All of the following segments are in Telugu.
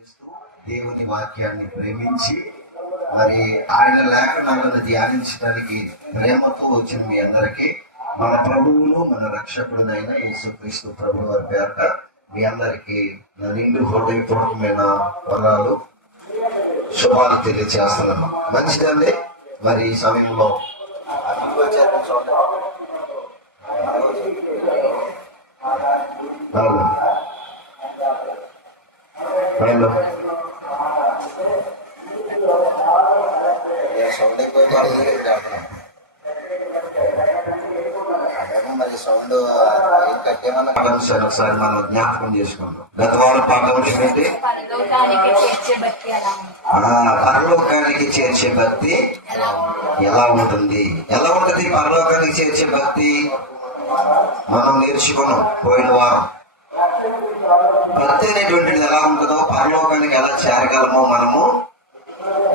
చేస్తూ దేవుని వాక్యాన్ని ప్రేమించి మరి ఆయన లేఖనాలను ధ్యానించడానికి ప్రేమతో వచ్చిన మీ అందరికీ మన ప్రభువును మన రక్షకుడునైన యేసుక్రీస్తు ప్రభు వారి పేరట మీ అందరికీ నిండు హృదయపూర్వకమైన వరాలు శుభాలు తెలియజేస్తున్నాను. మంచిదండి. మరి ఈ సమయంలో ఒకసారి మనం జ్ఞాపకం చేసుకుందాం. గత వారం పాఠాంశం ఏంటి? పరలోకానికి చేర్చే భక్తి ఎలా ఉంటుంది? ఎలా ఉంటుంది పరలోకానికి చేర్చే భక్తి? మనం నేర్చుకున్నాం పోయిన వారం. భక్తి అనేటువంటిది ఎలా ఉంటుందో, పరలోకానికి ఎలా చేరగలమో మనము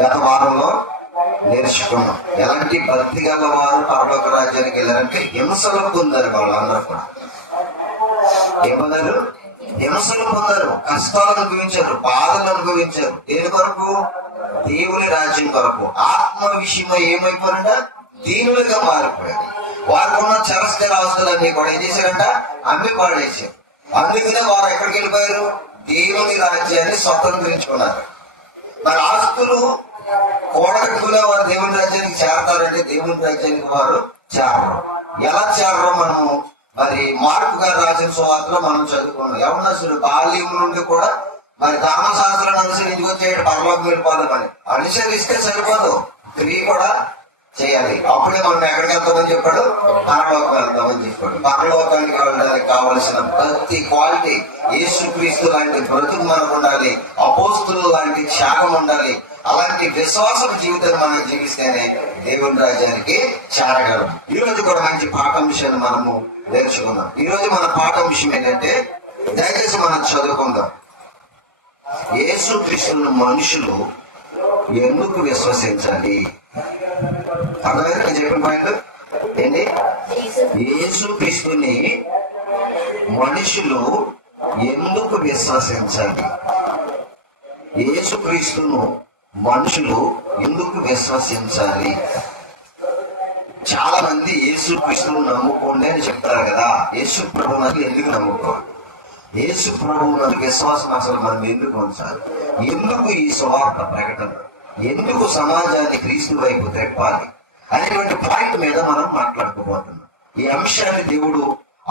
గత వారంలో నేర్చుకున్నాం. ఎలాంటి భక్తి గల వారు పరలోక రాజ్యానికి వెళ్ళారంటే హింసలు పొందారు. వాళ్ళందరూ కూడా ఏమన్నారు? హింసలు పొందారు, కష్టాలు అనుభవించారు, బాధలు అనుభవించారు. దేని కొరకు? దేవుని రాజ్యం కొరకు. ఆత్మ విషయంలో ఏమైపోయారంట? దీనులుగా మారిపోయారు. వారికి ఉన్న చరస్థిర ఆస్తులన్నీ కూడా ఏం చేశారంట? అమ్మి పాడేశారు. అందుకనే వారు ఎక్కడికి వెళ్ళిపోయారు? దేవుని రాజ్యాన్ని స్వతంత్రించుకున్నారు. మరి ఆస్తులు కూడగట్టుకునే వారు దేవుని రాజ్యానికి చేరతారంటే దేవుని రాజ్యానికి వారు చేరరు. ఎలా చేరరో మనము మరి మార్కు గారు రాసిన సువార్తలో మనం చదువుకున్నాం. యవనస్తుడు బాల్యం నుండి కూడా మరి ధర్మశాస్త్రాన్ని అనుసరించుకొచ్చేట పరలోకం వెళ్ళిపోదామని. అనుసరిస్తే సరిపోదు, క్రియ కూడా చేయాలి. అప్పుడే మనం ఎక్కడికి వెళ్తామని చెప్పాడు? పరలోకం వెళ్తామని చెప్పాడు. పరలోకానికి వెళ్ళడానికి కావలసిన ప్రతి క్వాలిటీ, యేసుక్రీస్తు లాంటి బ్రతుకు మనకు ఉండాలి, అపోస్తులు లాంటి త్యాగం ఉండాలి. అలాంటి విశ్వాసం జీవితాన్ని మనం జీవిస్తేనే దేవుని రాజ్యానికి చేరగలం. ఈ రోజు కూడా మంచి పాఠాంశాన్ని మనము నేర్చుకుందాం. ఈ రోజు మన పాఠాంశం ఏంటంటే, దయచేసి మనం చదువుకుందాం. యేసుక్రీస్తును మనుషులు ఎందుకు విశ్వసించాలి? అర్థమైంది చెప్పిన పాయింట్ ఏంటి? యేసుక్రీస్తుని మనుషులు ఎందుకు విశ్వసించాలి? యేసుక్రీస్తును మనుషులు ఎందుకు విశ్వసించాలి? చాలా మంది యేసుక్రీస్తును నమ్ముకోండి అని చెప్తారు కదా. యేసు ప్రభువుని ఎందుకు నమ్ముకోవాలి? యేసు ప్రభువుని విశ్వాసం అసలు మనం ఎందుకు ఉంచాలి? ఎందుకు ఈ సువార్త ప్రకటన? ఎందుకు సమాజాన్ని క్రీస్తు వైపు తెప్పాలి అనేటువంటి పాయింట్ మీద మనం మాట్లాడుకోబోతున్నాం. ఈ అంశాన్ని దేవుడు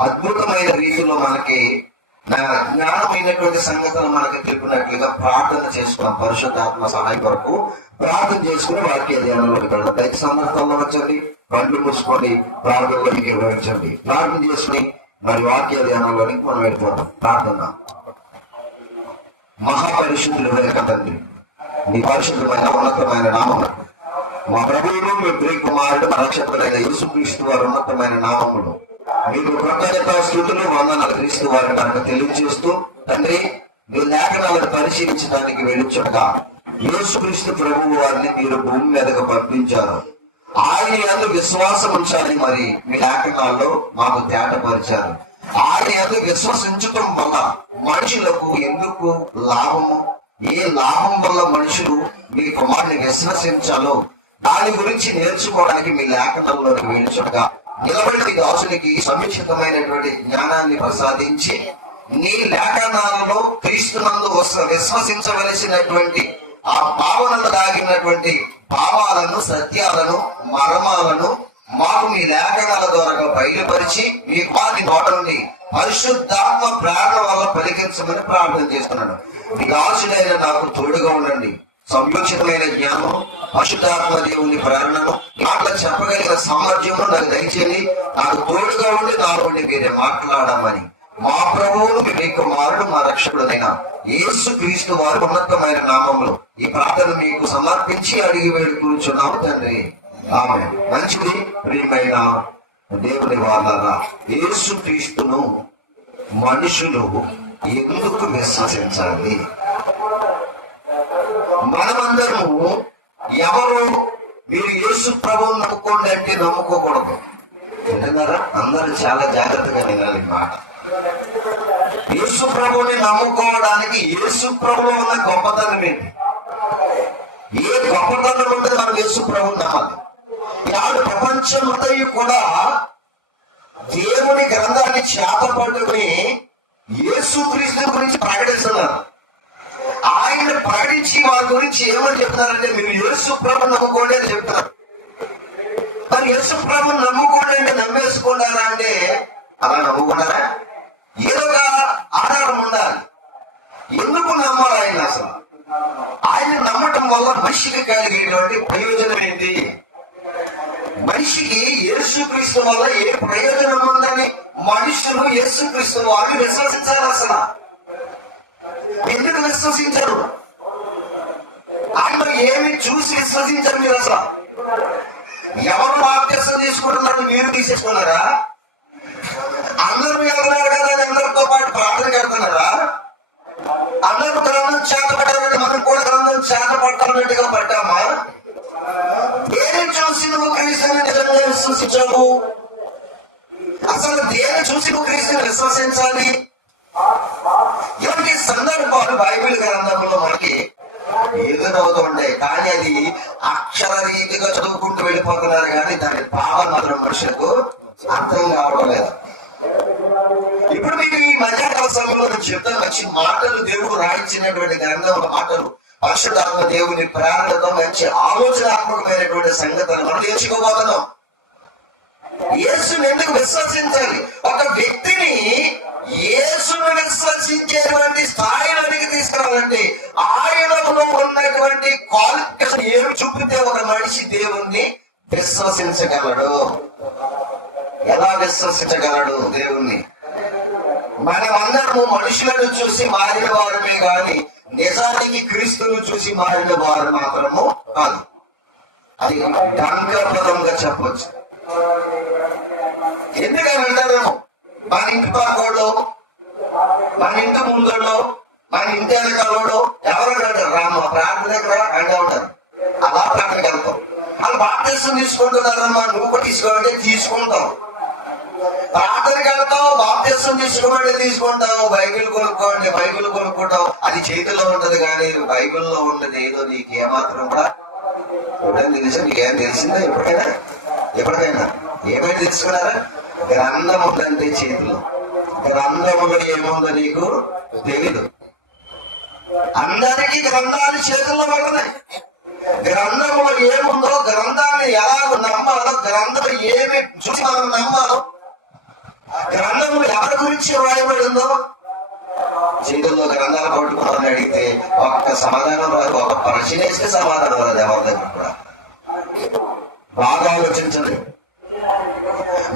అద్భుతమైన రీతిలో మనకి జ్ఞానమైనటువంటి సంగతులు మనకి చెప్పినట్లుగా ప్రార్థన చేసుకున్నాం. పరిశుద్ధాత్మ సహాయం కొరకు ప్రార్థన చేసుకుని వాక్య ధ్యానంలోకి వెళ్ళాం. దైవ సందర్భంలో వచ్చండి, బండ్లు మూసుకోండి, ప్రార్థనలోకి వివరించండి. ప్రార్థన చేసుకుని మరి వాక్య ధ్యానంలోనికి మనం వెళ్ళిపోతాం. ప్రార్థన. మహాపరిశుద్ధులు తండ్రి, మీ పరిశుద్ధమైన ఉన్నతమైన నామము, మా ప్రభువును మీ ప్రియ కుమారుడు రక్షకుడైన యేసుక్రీస్తు వారి ఉన్నతమైన నామములు మీకు కృతజ్ఞత స్తుతులు వందనాలు క్రీస్తు వారి కనుక తెలియజేస్తూ, తండ్రి మీ లేఖనాలను పరిశీలించడానికి వెళ్ళుచుండగా యేసుక్రీస్తు ప్రభువు వారిని మీరు భూమి మీదకు పంపించారు. ఆయన యందు విశ్వాసం ఉంచాలని మరి మీ లేఖనాల్లో మాకు తేటపరిచారు. ఆయన యందు విశ్వసించటం వల్ల మనుషులకు ఎందుకు లాభము, ఏ లాభం వల్ల మనుషులు మీ కుమారుని విశ్వసించాలో దాని గురించి నేర్చుకోవడానికి మీ లేఖనంలోకి వెళ్ళుచుండగా నిలబడి దాసునికి సముచితమైనటువంటి జ్ఞానాన్ని ప్రసాదించి నీ లేఖనాలలో క్రీస్తునందు విశ్వసించవలసినటువంటి ఆ భావనలు దాగినటువంటి భావాలను, సత్యాలను, మర్మాలను మాకు మీ లేఖనాల ద్వారా బయలుపరిచి మీ వారి నోట నుండి పరిశుద్ధాత్మ ప్రేరణ వల్ల పలికించమని ప్రార్థన చేస్తున్నాను. మీ దాసుడైన నాకు తోడుగా ఉండండి. సంయోచితమైన జ్ఞానం, పరిశుద్ధాత్మ దేవుని ప్రేరణను మాటలు చెప్పగలిగిన సామర్థ్యము నాకు దయచేయండి. నాకు తోడుగా ఉండి నా నుండి మీరే మాట్లాడమని మా ప్రభువును మీ కుమారుడు మా రక్షకుడైన యేసుక్రీస్తు వారి ఉన్నతమైన నామములో ఈ ప్రార్థన మీకు సమర్పించి అడిగి వేడుకుంటున్నాము తండ్రి. ఆమేన్. మంచిది. ప్రియమైన దేవుని వాళ్ళరా, యేసుక్రీస్తును మనుషులు ఎందుకు విశ్వసించాలి? మనమందరము ఎవరు మీరు యేసు ప్రభువుని నమ్ముకోండి అంటే నమ్ముకోకూడదు. వింటున్నారా? అందరూ చాలా జాగ్రత్తగా వినాలి మాట. యేసు ప్రభుని నమ్ముకోవడానికి యేసు ప్రభులో ఉన్న గొప్పతనం ఏంటి? ఏ గొప్పతనం ఉంటుంది మనం యేసు ప్రభుని నమ్మాలి. ఇవాళ ప్రపంచంతో కూడా దేవుని గ్రంథాన్ని చేతపట్టుకుని యేసుక్రీస్తు గురించి ప్రకటిస్తున్నారు. ఆయన ప్రకటించి వారి గురించి ఏమని చెప్తున్నారంటే, మీరు యేసు ప్రభుని నమ్ముకోండి అని చెప్తున్నారు. మరి యేసు ప్రభుని నమ్ముకోండి అంటే నమ్మేసుకున్నారా అంటే అలా నమ్ముకున్నారా? ఏదో ఒక ఆధారం ఉండాలి. ఎందుకు నమ్మాలి ఆయన? అసలు ఆయన నమ్మటం వల్ల మనిషికి కలిగేటువంటి ప్రయోజనం ఏంటి? మనిషికి యేసుక్రీస్తు వల్ల ఏ ప్రయోజనం ఉందని మనుషులు యేసుక్రీస్తు వారిని విశ్వసించాలి. అసలు ఎందుకు విశ్వసించరు? ఆయన ఏమి చూసి విశ్వసించరు మీరు? అసలు ఎవరు బాప్తిసం తీసుకుంటున్నారు? మీరు తీసేసుకున్నారా? అందరూ వెళ్తున్నారు కదా అని అందరితో పాటు ప్రార్థన చేస్తున్నారా? అందరూ గ్రంథం చేత పట్టాలని మనం కూడా గ్రంథం చేత పట్టాలన్నట్టుగా పట్టామా? దేని చూసి నువ్వు క్రీస్తుని నిజంగా విశ్వసించావు? అసలు దేని చూసి నువ్వు క్రీస్తుని విశ్వసించాలి? ఇలాంటి సందర్భాలు బైబిల్ గ్రంథంలో మనకి ఎదురవుతుండే, కానీ అది అక్షర రీతిగా చదువుకుంటూ వెళ్ళిపోతున్నారు, కానీ దాని భావం మాత్రం మనుషులకు అర్థం కావడం లేదు. ఇప్పుడు మీకు ఈ మధ్యాహ్న సమయంలో నేను చెప్తాను, మంచి మాటలు దేవుడు రాయించినటువంటి గ్రంథంలో మాటలు, పరిశుద్ధాత్మ దేవుని ప్రేరణతో మంచి ఆలోచనాత్మకమైనటువంటి సంగతులు మనం నేర్చుకోబోతున్నాం. యేసుని ఎందుకు విశ్వసించాలి? ఒక వ్యక్తిని యేసును విశ్వసించేటువంటి స్థాయిలోనికి తీసుకురావాలంటే ఆయనలో ఉన్నటువంటి క్వాలిఫికేషన్ ఏమి చూపితే ఒక మనిషి దేవుణ్ణి విశ్వసించగలడు? ఎలా విశ్వసించగలడు దేవుణ్ణి? మనమందరము మనుషులను చూసి మారిన వారమే గాని నిజానికి క్రీస్తును చూసి మారిన వారు మాత్రము కాదు. అది డంకపదంగా చెప్పొచ్చు. ఎందుకని అంటారేమో, మన ఇంటి పక్కోళ్ళు, మన ఇంటి ముందులో, మన ఇంటి వెనకాలలో ఎవరు అంటారు, రామ్మ ప్రార్థన దగ్గర అంటూ ఉంటారు. అలా ప్రార్థనకి వెళ్తాం. వాళ్ళు బాప్తిసం తీసుకుంటున్నారమ్మా, నువ్వు కూడా తీసుకోవాలంటే తీసుకుంటావు. ప్రార్థనకి వెళ్తావు, బాప్తిసం తీసుకోమంటే తీసుకుంటావు. బైబిల్ కొనుక్కోండి, బైబిల్ కొనుక్కుంటావు. అది చేతిలో ఉంటది, కానీ బైబిల్లో ఉన్నది ఏదో నీకు ఏమాత్రం కూడా తెలుసు. నీకేం తెలిసిందా? ఎప్పటికైనా ఏమైనా తెలుసుకున్నారా? గ్రంథం ఉందంటే చేతిలో, గ్రంథములో ఏముందో నీకు తెలీదు. అందరికీ గ్రంథాలు చేతుల్లో పడుతున్నాయి. గ్రంథములో ఏముందో, గ్రంథాన్ని ఎలాగ నమ్మాలో, గ్రంథం ఏమి చూసి మనం నమ్మాలో, గ్రంథములు ఎవరి గురించి వ్రాయబడిందో చేతుల్లో గ్రంథాలు పట్టుకోవాలని అడిగితే ఒక్క సమాధానం రాదు, ఒక ప్రశ్న వేస్తే సమాధానం రాదు ఎవరి దగ్గర కూడా. బాగా ఆలోచించండి.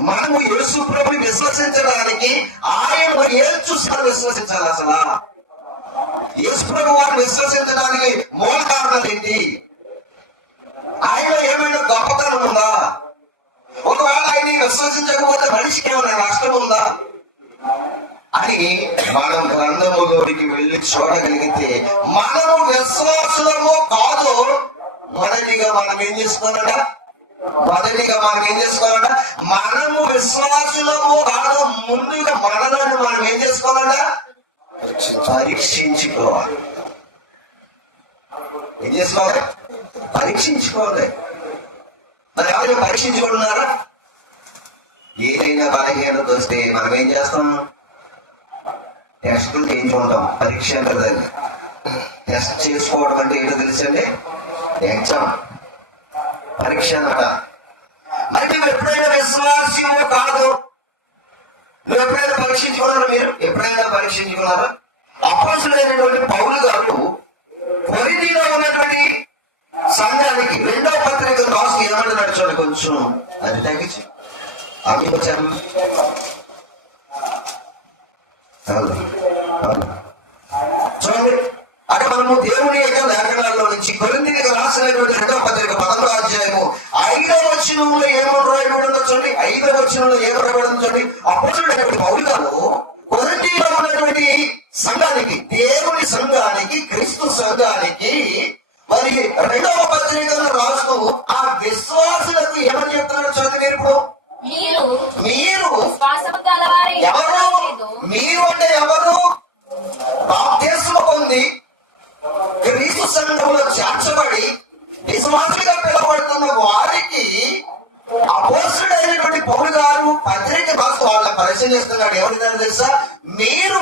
మనము యేసు ప్రభుని విశ్వసించడానికి ఆయన ఏం చూసినా విశ్వసించాలి. అసలు యేసు ప్రభు వారిని విశ్వసించడానికి మూల కారణం ఏంటి? ఆయన ఏమైనా గొప్పతనం ఉందా? ఒకవేళ ఆయన విశ్వసించకపోతే మనిషికి ఏమైనా నష్టం ఉందా అని మనం గ్రంథములోనికి వెళ్ళి చూడగలిగితే మనము విశ్వాసులము కాదు. మొదటిగా మనం ఏం చేసుకోవాలట? మనము విశ్వాసులము కాదు. ముందుగా మనలను మనం ఏం చేసుకోవాలట? పరీక్షించుకోవాలి. ఏం చేసుకోవాలి? పరీక్షించుకోవాలి. మరి ఎవరు పరీక్షించుకుంటున్నారా? ఏదైనా బలహీనత వస్తే మనం ఏం చేస్తాం? టెస్టులు చేయించుకుంటాం. పరీక్ష అంటారు. టెస్ట్ చేసుకోవడం అంటే ఏంటో తెలుసండి? ఎగ్జామ్, పరీక్ష అన్నమాట. మరి నువ్వు ఎప్పుడైనా విశ్వాసము కాదు, నువ్వు ఎప్పుడైనా పరీక్షించుకున్నారా? మీరు ఎప్పుడైనా పరీక్షించుకున్నారా? అపోస్తలుడైనటువంటి పౌలు గారు కొరింథీలో ఉన్నటువంటి సంఘానికి 2వ పత్రిక రాసి ఏమని నడిచాడు? కొంచెం అది తగ్గించి అవి వచ్చాను. చూడండి, అక్కడ మనము దేవుని యొక్క లేఖనాల్లో నుంచి కొరింథీయులకు రాసినటువంటి 2వ పత్రిక 11వ అధ్యాయము 5వ వచనంలో ఏమని రాయబడిందో చూడండి. 5వ వచనంలో ఏం రాయబడిందో చూడండి. అపోస్తలుడైనటువంటి పౌలు గారు కొరింథీలో ఉన్నటువంటి సంఘానికి, దేవుని సంఘానికి, క్రీస్తు సంఘానికి మరి 2వ పత్రికను రాస్తూ ఆ విశ్వాసులకు ఏమని చెప్తున్నాడు చూడండి. మీరు ఎవరు? మీరు అంటే ఎవరు? సంఘములో చేర్చబడి విశ్వాసులుగా పిలువబడుతున్న వారికి అపోస్తలుడైనటువంటి పౌలు గారు పత్రిక రాస్తూ వాళ్ళ పరిశీలిస్తున్నాడు. ఎవరిదని తెలుసా? మీరు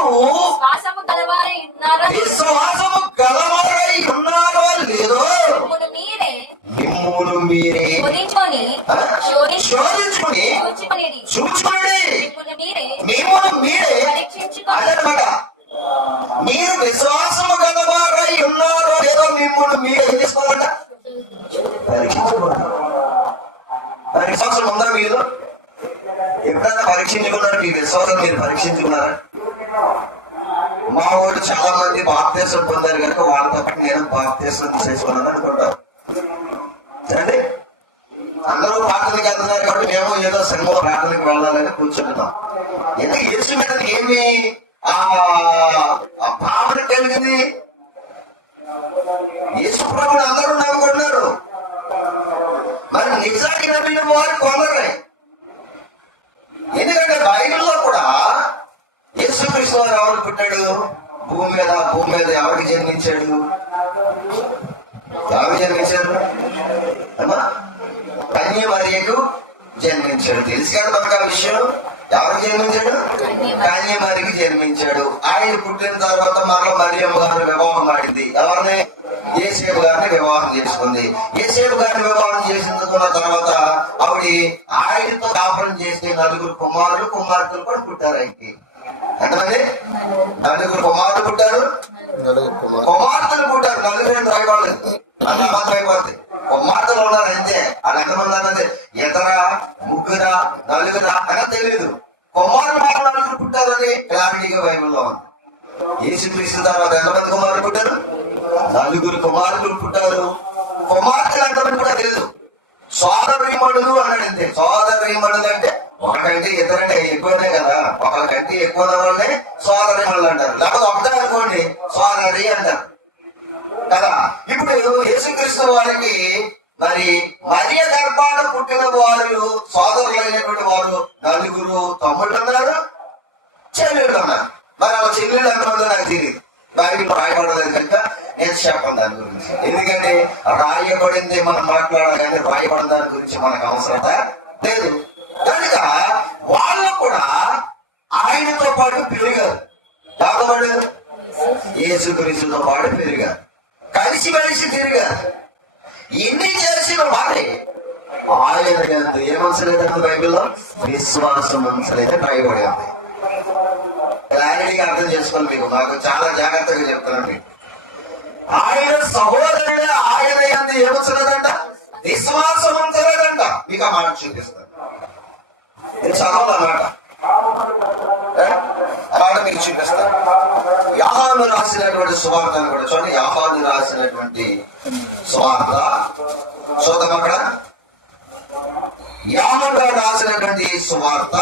విశ్వాసము గలవారై ఉన్నారో లేదో మిమ్మును మీరే శోధించుకొని చూచుకోండి. మిమ్మును మీరే అదనమాట. మీరు విశ్వాసము గలవారై ఉన్నారో లేదో మిమ్మును మీరే ఏం చేసుకోవాలంట? పరీక్షించుకోండి. విశ్వాసం ఉందా మీరు? ఎప్పుడైనా పరీక్షించుకున్నారు? మీ విశ్వాసం మీరు పరీక్షించుకున్నారా? మా వాళ్ళు చాలా మంది బాప్తీసం పొందారు కనుక వాళ్ళతో పాటు నేను బాప్తీసం చేసుకున్నాను అనుకుంటారు. సరే, అందరూ ప్రార్థనకి వెళ్తున్నారు కాబట్టి మేము ఏదో సంఘంలో ప్రార్థనకి వెళ్ళాలని కూర్చుంటున్నాం. ఎందుకు యేసు మీద ఏమి భావన కలిగింది? యేసు ప్రభువుని అందరూ నమ్ముకుంటున్నారు. మరి నిజానికి నమ్మిన వారు కొందరే. ఎందుకంటే బైబిల్లో కూడా యేసుక్రీస్తు వారు ఎవరు పుట్టాడు? భూమి మీద ఎవరికి జన్మించాడు? ఎవరికి జన్మించాడు? అమ్మా, కన్య మరియకు జన్మించాడు. తెలుసు కదా మనకు ఆ విషయం. ఎవరికి జన్మించాడు? కన్య మరియకి జన్మించాడు. ఆయన పుట్టిన తర్వాత మరల మరియమ్మ గారు వివాహం ఆడింది. ఎవరిని? యేసేపు గారిని వివాహం చేసుకుంది. యేసేపు గారిని వివాహం చేసుకున్న తర్వాత ఆవిడ ఆయనతో కాపురం చేసి 4 కుమార్తెలు కూడా పుట్టారు. ఆయనకి ఎంతమంది? 4 కుమారులు పుట్టారు, కుమార్తెలు పుట్టారు. 4 రాయవాళ్ళు అలా అబద్ధం అయిపోతాయి. కుమార్తెలు ఉన్నారు అంతే. వాళ్ళు ఎంతమంది అన్నది ఇతర 3 4 అని తెలియదు. కుమారులు 4 పుట్టారని క్లారిటీగా బైబిల్లో ఉంది. యేసుక్రీస్తు తర్వాత ఎంతమంది కుమారులు పుట్టారు? 4 కుమారులు పుట్టారు. కుమార్తెలు ఎంతమంది కూడా తెలియదు. సోదరీమణులు అన్నాడు అంతే. సోదరీమణులు అంటే ఒకటంటే ఇద్దరంటే ఎక్కువనే కదా. ఒకరికంటే ఎక్కువ వాళ్ళని సోదరీమణులు అంటారు. లేకపోతే ఒకటే అనుకోండి సోదరి అంటారు కదా. ఇప్పుడు యేసుక్రీస్తు వారికి మరి మరియ గర్భాన పుట్టిన వారు సోదరులైనటువంటి వారు 4 తమ్ముళ్ళు ఉన్నారు, చెల్లెళ్ళు ఉన్నారు. మరి వాళ్ళ చెల్లెళ్ళు ఎంతమంది నాకు తెలియదు. బైబిల్ రాయబడలేదు కనుక నేను చెప్పను దాని గురించి. ఎందుకంటే రాయబడింది మనం మాట్లాడాలి కానీ రాయబడిన దాని గురించి మనకు అవసరత లేదు. కనుక వాళ్ళు కూడా ఆయనతో పాటు పెరిగారు. దాదాపు యేసుక్రీస్తుతో పాటు పెరిగారు. కలిసి తిరిగారు. ఎన్ని చేసిన వారే ఆయన ఏమనసలేదంటే బైబిల్లో విశ్వాసం మనసులైతే రాయబడి ఉంది. క్లారిటీగా అర్థం చేసుకోండి. మీకు నాకు చాలా జాగ్రత్తగా చెప్తున్నాను. మీకు ఆయన సహోదరుడే ఆయన ఏమొచ్చలేదంట? విశ్వాసం ఉంచలేదంట. మీకు ఆ మాట చూపిస్తాను. నేను చదవాలన్నమాట. మాట మీకు చూపిస్తాను. యోహాను రాసినటువంటి సువార్తను కూడా చూడండి. యోహాను రాసినటువంటి సువార్త చూద్దాం. అక్కడ యోహాను గారు రాసినటువంటి సువార్త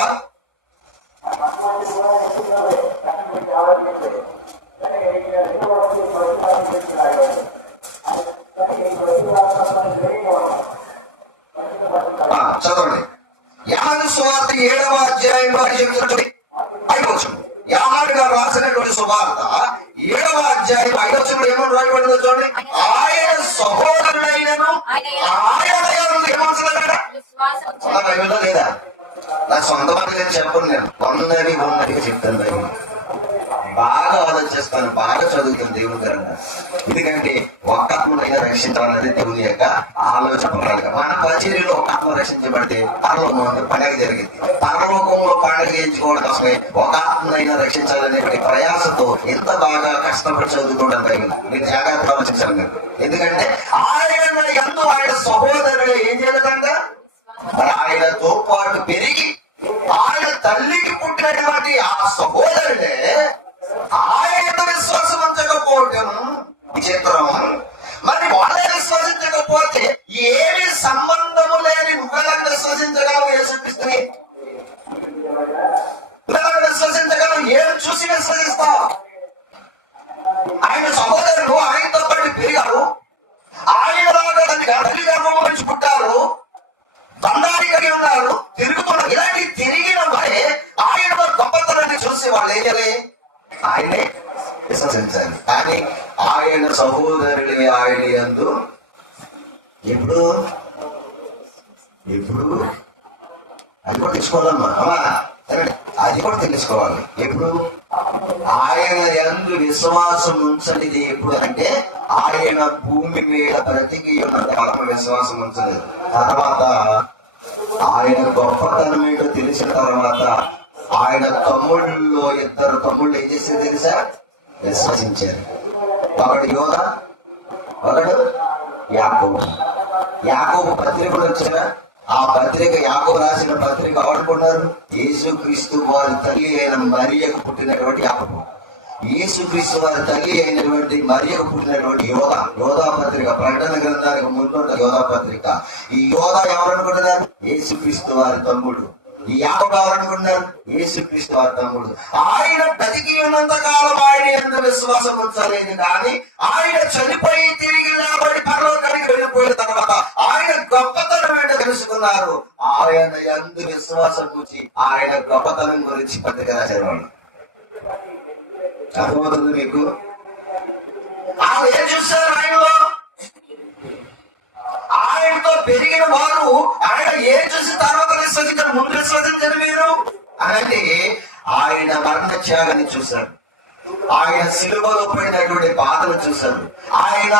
చదవండి. యోహాను సువార్త 7వ అధ్యాయం అని చెప్తున్నటువంటి 5వ వచనం. యోహాను గారు రాసినటువంటి సువార్త 7వ అధ్యాయం 5వ వచనం ఏమని రాయబడిందో చూడండి. ఆయన సహోదరుడైనను ఆయన ఏమవుతుందట? బైబిల్లో లేదా? నా సొంత మాట నేను చెప్పను. నేను ఉన్నది చెప్తాను. బైబిల్ బాగా ఆలోచిస్తాను, బాగా చదువుతాను దేవుని గారు. ఎందుకంటే ఒక్క ఆత్మనైనా రక్షించాలనేది దేవుని యొక్క ఆలోచన ప్రణాళిక. మన పరిచర్యలో ఒక ఆత్మ రక్షించబడితే పరలోకంలో పండగ జరిగింది. పరలోకంలో పండగ చేయించుకోవడం కోసమే ఒక ఆత్మనైనా రక్షించాలనే ప్రయాసతో ఎంత బాగా కష్టపడి చదువుకోవడం బైబిల్. మీరు జాగ్రత్త ఆలోచించాలి మీరు. ఎందుకంటే ఆయన సహోదరుడు ఏం చేయలేదంట? ఆయనతో పాటు పెరిగి ఆయన తల్లికి పుట్టినటువంటి ఆ సహోదరుడే ఆయన విశ్వాసం ఉంచకపోవటం విచిత్రం. మరి వాళ్ళే విశ్వసించకపోతే ఏమి సంబంధము లేని నువ్వెలా విశ్వసించగలవు? యేసుక్రీస్తుని విశ్వసించగలవు? ఏం చూసి విశ్వసిస్తావు? ఆయన సహోదరుడు ఆయనతో పాటు పెరిగారు. ఆయన తల్లి గర్భం నుంచి పుట్టారు. బంధాన్ని కలిగి ఉన్నారు, తిరుగుతున్నారు. ఇలాంటి తిరిగిన వారే ఆయన గొప్పతనాన్ని చూసి వాళ్ళు ఏం చేయాలి? ఆయనే విశ్వసించాలి. కానీ ఆయన సహోదరుడే ఆయన యందు ఎప్పుడు అది కూడా తెలుసుకోవాలమ్మా. అమ్మా అది కూడా తెలుసుకోవాలి. ఎప్పుడు ఆయన యందు విశ్వాసం ఉంచనిది ఎప్పుడు అంటే ఆయన భూమి మీద బ్రతికి ఉన్నంత కాలం విశ్వాసం ఉంచలేదు. తర్వాత ఆయన గొప్పతనం ఏంటో తెలిసిన తర్వాత ఆయన తమ్ముళ్ళలో 2 తమ్ముళ్ళు ఏం చేశారు తెలుసా? విశ్వసించారు. ఒకడు యోధ, ఒకడు యాకోబు. యాకోబు పత్రికలు వచ్చారా? ఆ పత్రిక యాకోబు రాసిన పత్రిక ఆడుకున్నారు. యేసుక్రీస్తు వారి తల్లి అయిన మరియకు పుట్టినటువంటి యాకోబు, యేసుక్రీస్తు వారి తల్లి అయినటువంటి మరియకు పుట్టినటువంటి యోధా పత్రిక. ప్రకటన గ్రంథానికి ముందు యోధా పత్రిక. ఈ యోధా ఎవరనుకుంటున్నారు? యేసుక్రీస్తు వారి తమ్ముడు. ఈ యాకోబు ఎవరనుకుంటున్నారు? యేసుక్రీస్తు వారి తమ్ముడు. ఆయన బ్రతికి ఉన్నంత కాలం ఆయన యందు విశ్వాసం ఉంచలేదు, కానీ ఆయన చనిపోయి తిరిగి లేబడి పరలోకానికి వెళ్ళిపోయిన తర్వాత ఆయన గొప్పతనం ఏంటో తెలుసుకున్నారు. ఆయన యందు విశ్వాసం ఉంచి ఆయన గొప్పతనం గురించి పత్రిక రాశారు వాళ్ళు. అర్థమవుతుంది మీకు? ఆయన ఏం చూస్తారు? ఆయనతో పెరిగిన వారు ఆయన ఏం చూసి తర్వాత విశ్వసించారు, ముందు విశ్వసించారు మీరు అంటే ఆయన మరణ త్యాగాన్ని చూశారు, ఆయన సిలువలో పడినటువంటి బాధలు చూశారు, ఆయన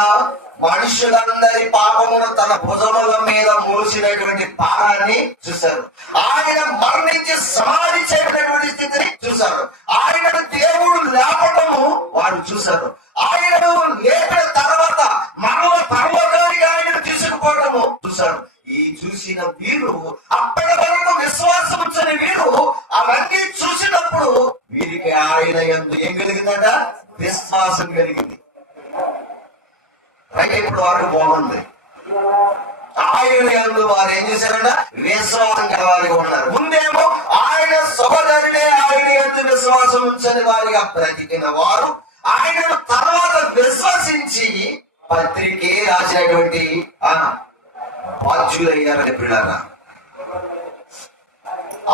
మనుషులందరి పాపమును తన భుజముల మీద మోసినటువంటి పారాన్ని చూశారు, ఆయన మరణించి సమాధి చేయబడినటువంటి స్థితిని చూశారు, ఆయనను దేవుడు లేపటము వారు చూశారు, ఆయనను లేపిన తర్వాత మరల పరలోకానికి ఆయనను తీసుకుపోవటము చూశారు. ఈ చూసిన వీరు అప్పటి వరకు విశ్వాసం ఉంచని వీరు అవన్నీ చూసినప్పుడు వీరికి ఆయన యందు ఏం కలిగిందట? విశ్వాసం కలిగింది. అయితే ఇప్పుడు వారికి బాగుంది. ఆయన యందు వారు ఏం చేశారంట? విశ్వాసం కలవాలిగా ఉన్నారు. ముందేమో ఆయన సహోదరుడే ఆయన యందు విశ్వాసం ఉంచని వారిగా బ్రతికిన వారు ఆయనను తర్వాత విశ్వసించి పత్రికే రాసినటువంటి బాధ్యులయ్యారని పిల్లరా.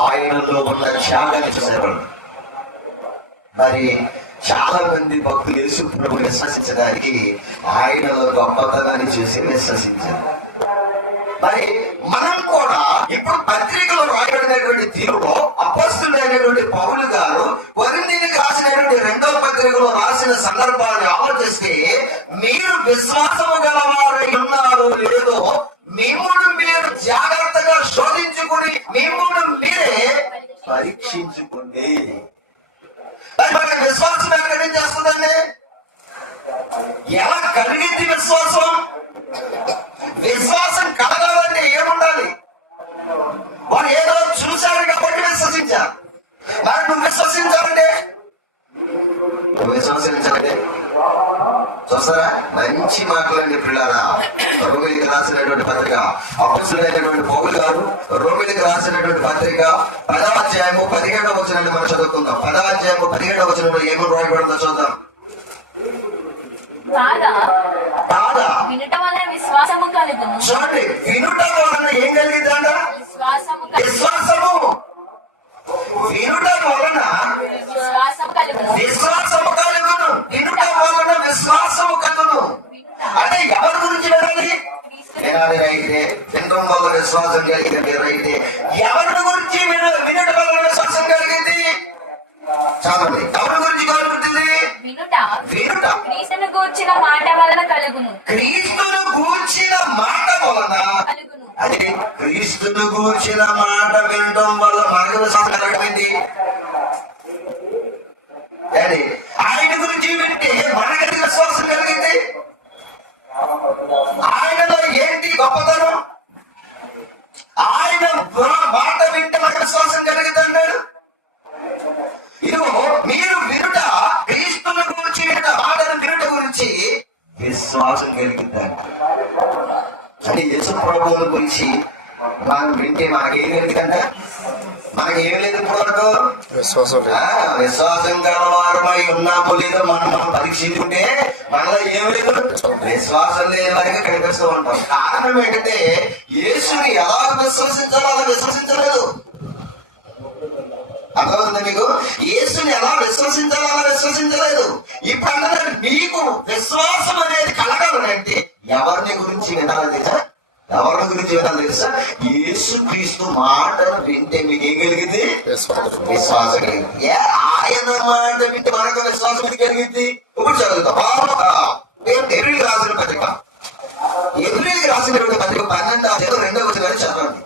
ఆయనలో ఉన్న త్యాగాన్ని చూసేవాళ్ళు. మరి చాలా మంది భక్తులు యేసు ప్రభువుని విశ్వసించడానికి ఆయనలో గొప్పతనాన్ని చూసి విశ్వసించారు. మరి మనం కూడా ఇప్పుడు పత్రికలో రాయబడినటువంటి తీరులో అపొస్తలుడైనటువంటి పౌలు గారు కొరింథీయులకు రాసినటువంటి 2వ పత్రికలో రాసిన సందర్భాన్ని ఆలోచిస్తే, మీరు విశ్వాసము గలవారై ఉన్నారో లేదో మిమ్మును మీరు జాగ్రత్తగా శోధించుకుని మిమ్మును మీరే పరీక్షించుకోండి. మరి విశ్వాసం ఎక్కడి నుంచి వస్తుందండి? ఎలా కలిగింది విశ్వాసం? విశ్వాసం కలగాలంటే ఏముండాలి? వారు ఏదో చూశారు కాబట్టి విశ్వసించారు. మరి నువ్వు విశ్వసించాలంటే చూస్తారా? మంచి మాటలండి పిల్లారా. రోమిలికి రాసినటువంటి పత్రిక, అపొస్తలుడైనటువంటి పౌలు గారు రోమిలికి రాసినటువంటి పత్రిక 10వ అధ్యాయము 17వ వచనాన్ని మనం చదువుకుందాం. 10వ అధ్యాయము 17వ వచనంలో ఏమని రాయబడిందో చూద్దాం. చూడండి, వినుట వలన ఏం కలిగిందంట? విశ్వాసము. వినుట వలన విశ్వాసము కలుగును. వినుట వలన విశ్వాసము కలుగును. అంటే ఎవరి గురించి వినాలి? అయితే వినడం వల్ల విశ్వాసం కలిగింది. అయితే ఎవరి గురించి వినడం వల్ల విశ్వాసం కలిగింది? చాలండి. ఎవరి గురించి కలుగుతుంది? వినుట. క్రీస్తును గూర్చిన మాట వలన కలుగును. క్రీస్తును గూర్చిన మాట వలన. అది క్రీస్తును గూర్చిన మాట వినడం వల్ల మనకు విశ్వాసం కలిగింది. ఆయన గురించి వింటే మనకి విశ్వాసం కలిగింది. ఆయనలో ఏంటి గొప్పతనం? ఆయన మాట వింటే మనకు విశ్వాసం కలిగింది అన్నాడు. ఇదిగో మీరు వినుట, క్రీస్తును గురించి మాటను వినుట గురించి విశ్వాసం కలిగిందంట. అంటే యేసు ప్రభువుల గురించి మనం వింటే మనకేం కలిగిందంట? మనకేం లేదు ఇప్పుడు వరకు విశ్వాసం గలవారమై ఉన్నామో లేదో మనం పరీక్షించుకుంటే మనలో ఏం లేదు, విశ్వాసం లేని వారికి కనిపిస్తూ ఉంటాం. కారణం ఏంటంటే యేసుని ఎలా విశ్వసించాలో అలా విశ్వసించలేదు. అర్థమవుతుంది మీకు? యేసుని ఎలా విశ్వసించాలో అలా విశ్వసించలేదు. ఇప్పుడు అంటే మీకు విశ్వాసం అనేది కలగాలండి. యేసు క్రీస్తు మాటను వింటే మీకు ఏం కలిగింది? విశ్వాసం కలిగింది. ఆయన మాట వింటే మనకు విశ్వాసం ఇది కలిగింది. ఇప్పుడు చదువుతాం. ఎబ్రిల్కి రాసిన పత్రిక, ఎబ్రిల్కి రాసినటువంటి పత్రిక 12వ చదవండి.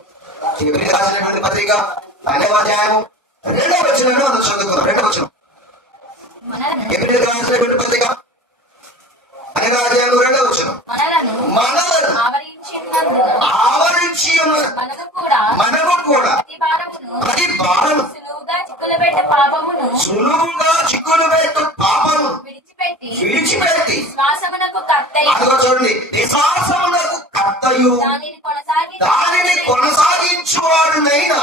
ఎబ్రిల్కి రాసినటువంటి పత్రిక 12వ అధ్యాయము 2వ వచనాన్ని మనం చదువుకుందాం. 2వ వచనం. ఎబ్రిల్కి రాసినటువంటి పత్రిక 12వ అధ్యాయము 2వ వచనం. మనలను ఆవరించి మనము కూడా ప్రతి భారము సులువుగా చిక్కులు పెట్టు పాపము విడిచిపెట్టి అదిగో చూడండి, విశ్వాసమునకు కర్తయు దానిని కొనసాగించువాడునైనా.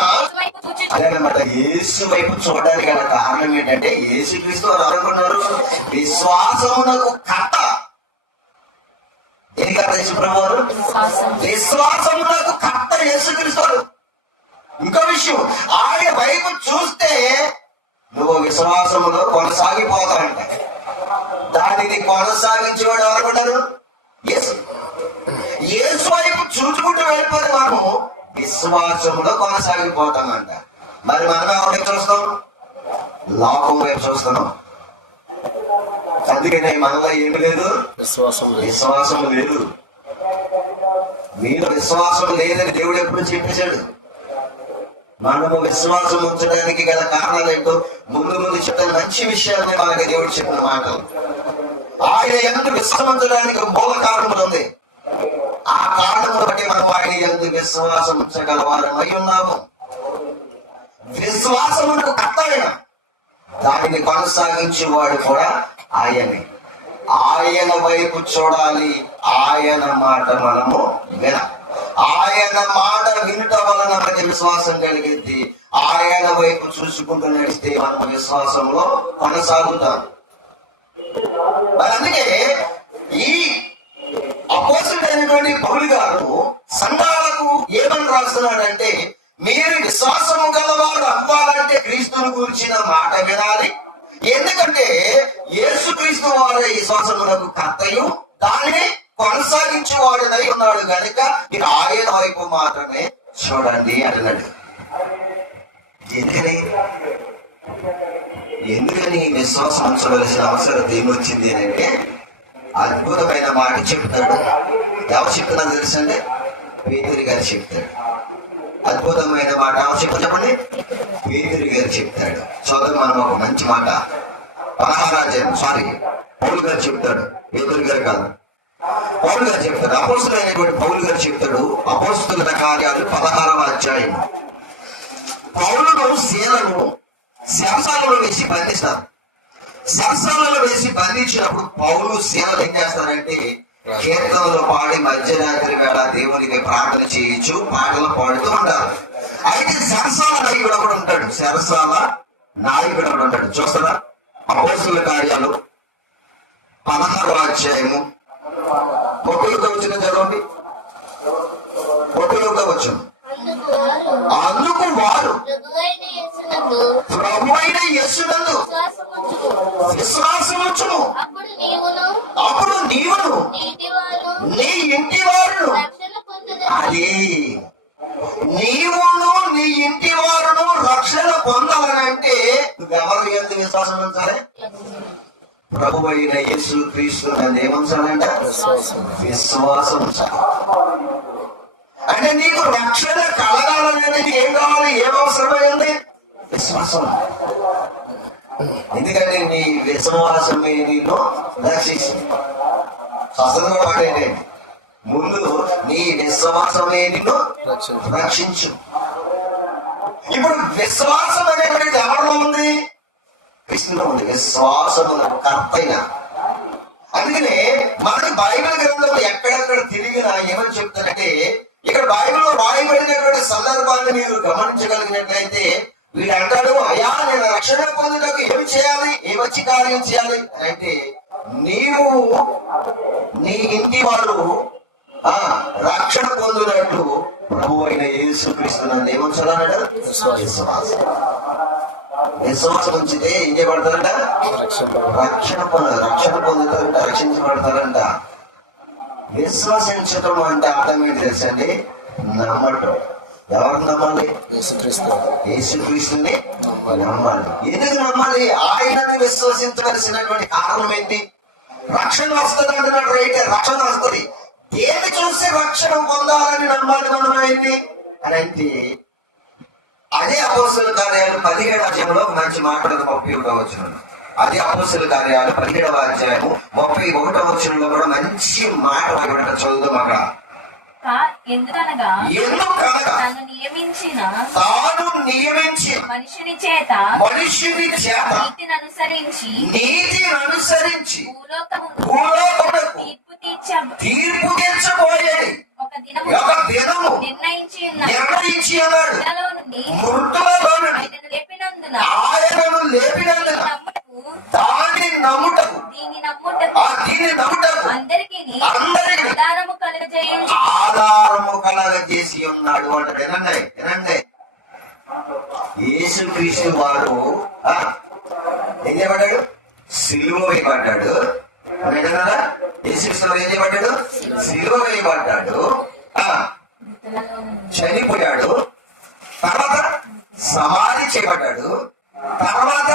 అదేనమాట, యేసు వైపు చూడడానికి గల కారణం ఏంటంటే యేసు క్రీస్తు వారు అనుకున్నారు విశ్వాసమునకు కర్త. దేని కర్త? యేసు ప్రభువారు. విశ్వాసమునకు కర్త యేసుక్రీస్తు వారు. ఇంకో విషయం, ఆయన వైపు చూస్తే నువ్వు విశ్వాసములో కొనసాగిపోతావంట. దానిని కొనసాగించేవాడు ఎవరుకుంటారు? యేసు. యేసు వైపు చూసుకుంటూ వెళ్ళిపోతే మనము విశ్వాసములో కొనసాగిపోతామంట. మరి మనం ఎవరి వైపు చూస్తాం? లోకం వైపు చూస్తున్నాం. అందుకనే మనలో ఏమి లేదు? విశ్వాసం లేదు. మీరు విశ్వాసం లేదని దేవుడు ఎప్పుడు చెప్పేశాడు. మనము విశ్వాసం ఉంచడానికి గల కారణాలు ఏంటో ముందు చెప్పిన మంచి విషయాన్ని మనకి దేవుడు చెప్పిన మాటలు. ఆయన ఎంత విశ్వాసం ఉంచడానికి మూల కారణములు ఉంది. ఆ కారణమును బట్టి మనం ఆయన ఎంత విశ్వాసం ఉంచగలవారమై ఉన్నాము. విశ్వాసమునకు కర్తవ్యం, దానిని కొనసాగించేవాడు కూడా ఆయనే. ఆయన వైపు చూడాలి, ఆయన మాట మనము విన. ఆయన మాట వినుట వలన మనకి విశ్వాసం కలిగింది. ఆయన వైపు చూసుకుంటూ నడిస్తే మనం విశ్వాసంలో కొనసాగుతాం. మరి అందుకే ఈ అపోస్తలుడైనటువంటి పౌలు గారు సంఘాలకు ఏమని రాస్తున్నాడంటే, మీరు విశ్వాసము గలవారు అవ్వాలంటే క్రీస్తుని గురించిన మాట వినాలి. ఎందుకంటే యేసుక్రీస్తు వారే విశ్వాసమునకు కర్తయు దానిని కొనసాగించేవాడునై ఉన్నాడు కనుక మీరు ఆయన వైపు మాత్రమే చూడండి అన్నాడు. ఎందుకని విశ్వాసం ఉంచవలసిన అవసరం ఏమొచ్చింది అంటే అద్భుతమైన మాట చెప్తాడు. ఎవరు చెప్తున్నా తెలుసండి? పేతురు గారు చెప్తాడు. అద్భుతమైన మాట ఎవరు చెప్తారు చెప్పండి? పేతురు గారు చెప్తాడు. చూద్దాం మనం ఒక మంచి మాట. 16వ అధ్యాయం పౌలు గారు చెప్తాడు, పేతురు గారు కాదు. పౌలు గారు చెప్తాడు. అపోస్తలుడైనటువంటి పౌలు గారు చెప్తాడు. అపోస్తలుల కార్యాలు 16వ అధ్యాయం. పౌలును శీలను శరసాలలో వేసి బంధిస్తారు. శరసాలలో వేసి బంధించినప్పుడు పౌలు శీలలు ఏం చేస్తారంటే కీర్తనలు పాడి మధ్యరాత్రి వేళ దేవునికి ప్రార్థన చేయొచ్చు, పాటలు పాడుతూ ఉంటారు. అయితే శరసాల నాయకుడు ఒకడు ఉంటాడు. శరసాల నాయకుడు ఒకడు ఉంటాడు. చూస్తారా? అపోస్తలుల కార్యాలు 16వ అధ్యాయము 31వ వచనం చదవండి. 31వ వచనం. అందుకు వారు ప్రభువైన యేసునందు విశ్వాసముంచును, అప్పుడు నీవును నీ ఇంటి వారును, అది నీవును నీ ఇంటి వారును రక్షణ పొందాలనంటే నువ్వెవరు ఎంత విశ్వాసం ఉంచాలి? ప్రభువైన యేసు క్రీస్తు ఏమంచాలంట? విశ్వాసం ఉంచాలి. అంటే నీకు రక్షణ కలగాలనేది ఏం కావాలి? ఏం అవసరమైంది? విశ్వాసం. ఎందుకంటే నీ విశ్వాసమే నిన్ను రక్షిస్తుంది. స్వస్థత మాట ఏంటండి? ముందు నీ విశ్వాసమే నిన్ను రక్షించు. ఇప్పుడు విశ్వాసం అనేటువంటి ఎవరిలో ఉంది? కృష్ణులో ఉంది. విశ్వాసము కర్తైన. అందుకనే మనకి బైబిల్ గ్రంథంలో ఎక్కడెక్కడ తిరిగినా ఏమని చెప్తారంటే, ఇక్కడ బైబిల్లో రాయబడినటువంటి సందర్భాన్ని మీరు గమనించగలిగినట్లయితే వీడు అంటాడు, అయ్యా నేను రక్షణ పొందుటకు ఏమి చేయాలి, ఏమొచ్చి కార్యం చేయాలి అంటే, నీవు నీ ఇంటి వారు రక్షణ పొందినట్టు ప్రభు అయిన యేసుక్రీస్తు నన్ను ఏమొచ్చాలన్నాడు? విశ్వాసం. విశ్వాసం ఉంచితే ఏం చేయబడతారంట? రక్షణ పొందుతారంట, రక్షించబడతారంట. విశ్వసించటం అంటే అర్థం ఏంటి తెలుసండి? నమ్మటం. ఎవరిని నమ్మాలి? యేసుక్రీస్తుని నమ్మాలి. ఎందుకు నమ్మాలి? ఆయనను విశ్వసించవలసినటువంటి కారణం ఏంటి? రక్షణ వస్తుంది అంటున్నాడు. రైతే రక్షణ వస్తుంది. ఏమి చూసి రక్షణ పొందాలని నమ్మాలి మనం ఏంటి అని అంటే, అదే అపోస్తలుల కార్యాలు 17వ అధ్యాయంలో మంచి మాట్లాడదు 31వ వచనం. అదే అపోస్తలుల కార్యాలు 17వ అధ్యాయము 31వ వచనంలో కూడా మంచి మాట రాయబడ్డ చదువుదాం అక్కడ. ఎందుకనగా తాను నియమించిన మనిషిని చేత నీతిని అనుసరించి భూలోకమునకు తీర్పు తీర్చబోయేది ఒక దినము నిర్ణయించి ఉన్నాడు. మృతులలో నుండి ఆయనను లేపినందున దాన్ని నమ్ముటకు అందరికీ ఆధారము కలగజేసి ఉన్నాడు అంటే వినండి. యేసుక్రీస్తు వారు ఏం చేయబడ్డాడు? సిలువ వేయబడ్డాడు. వింటున్నారా? యేసుక్రీస్తు ఏం చేయబడ్డాడు? సిలువ వేయబడ్డాడు, చనిపోయాడు, తర్వాత సమాధి చేయబడ్డాడు, తర్వాత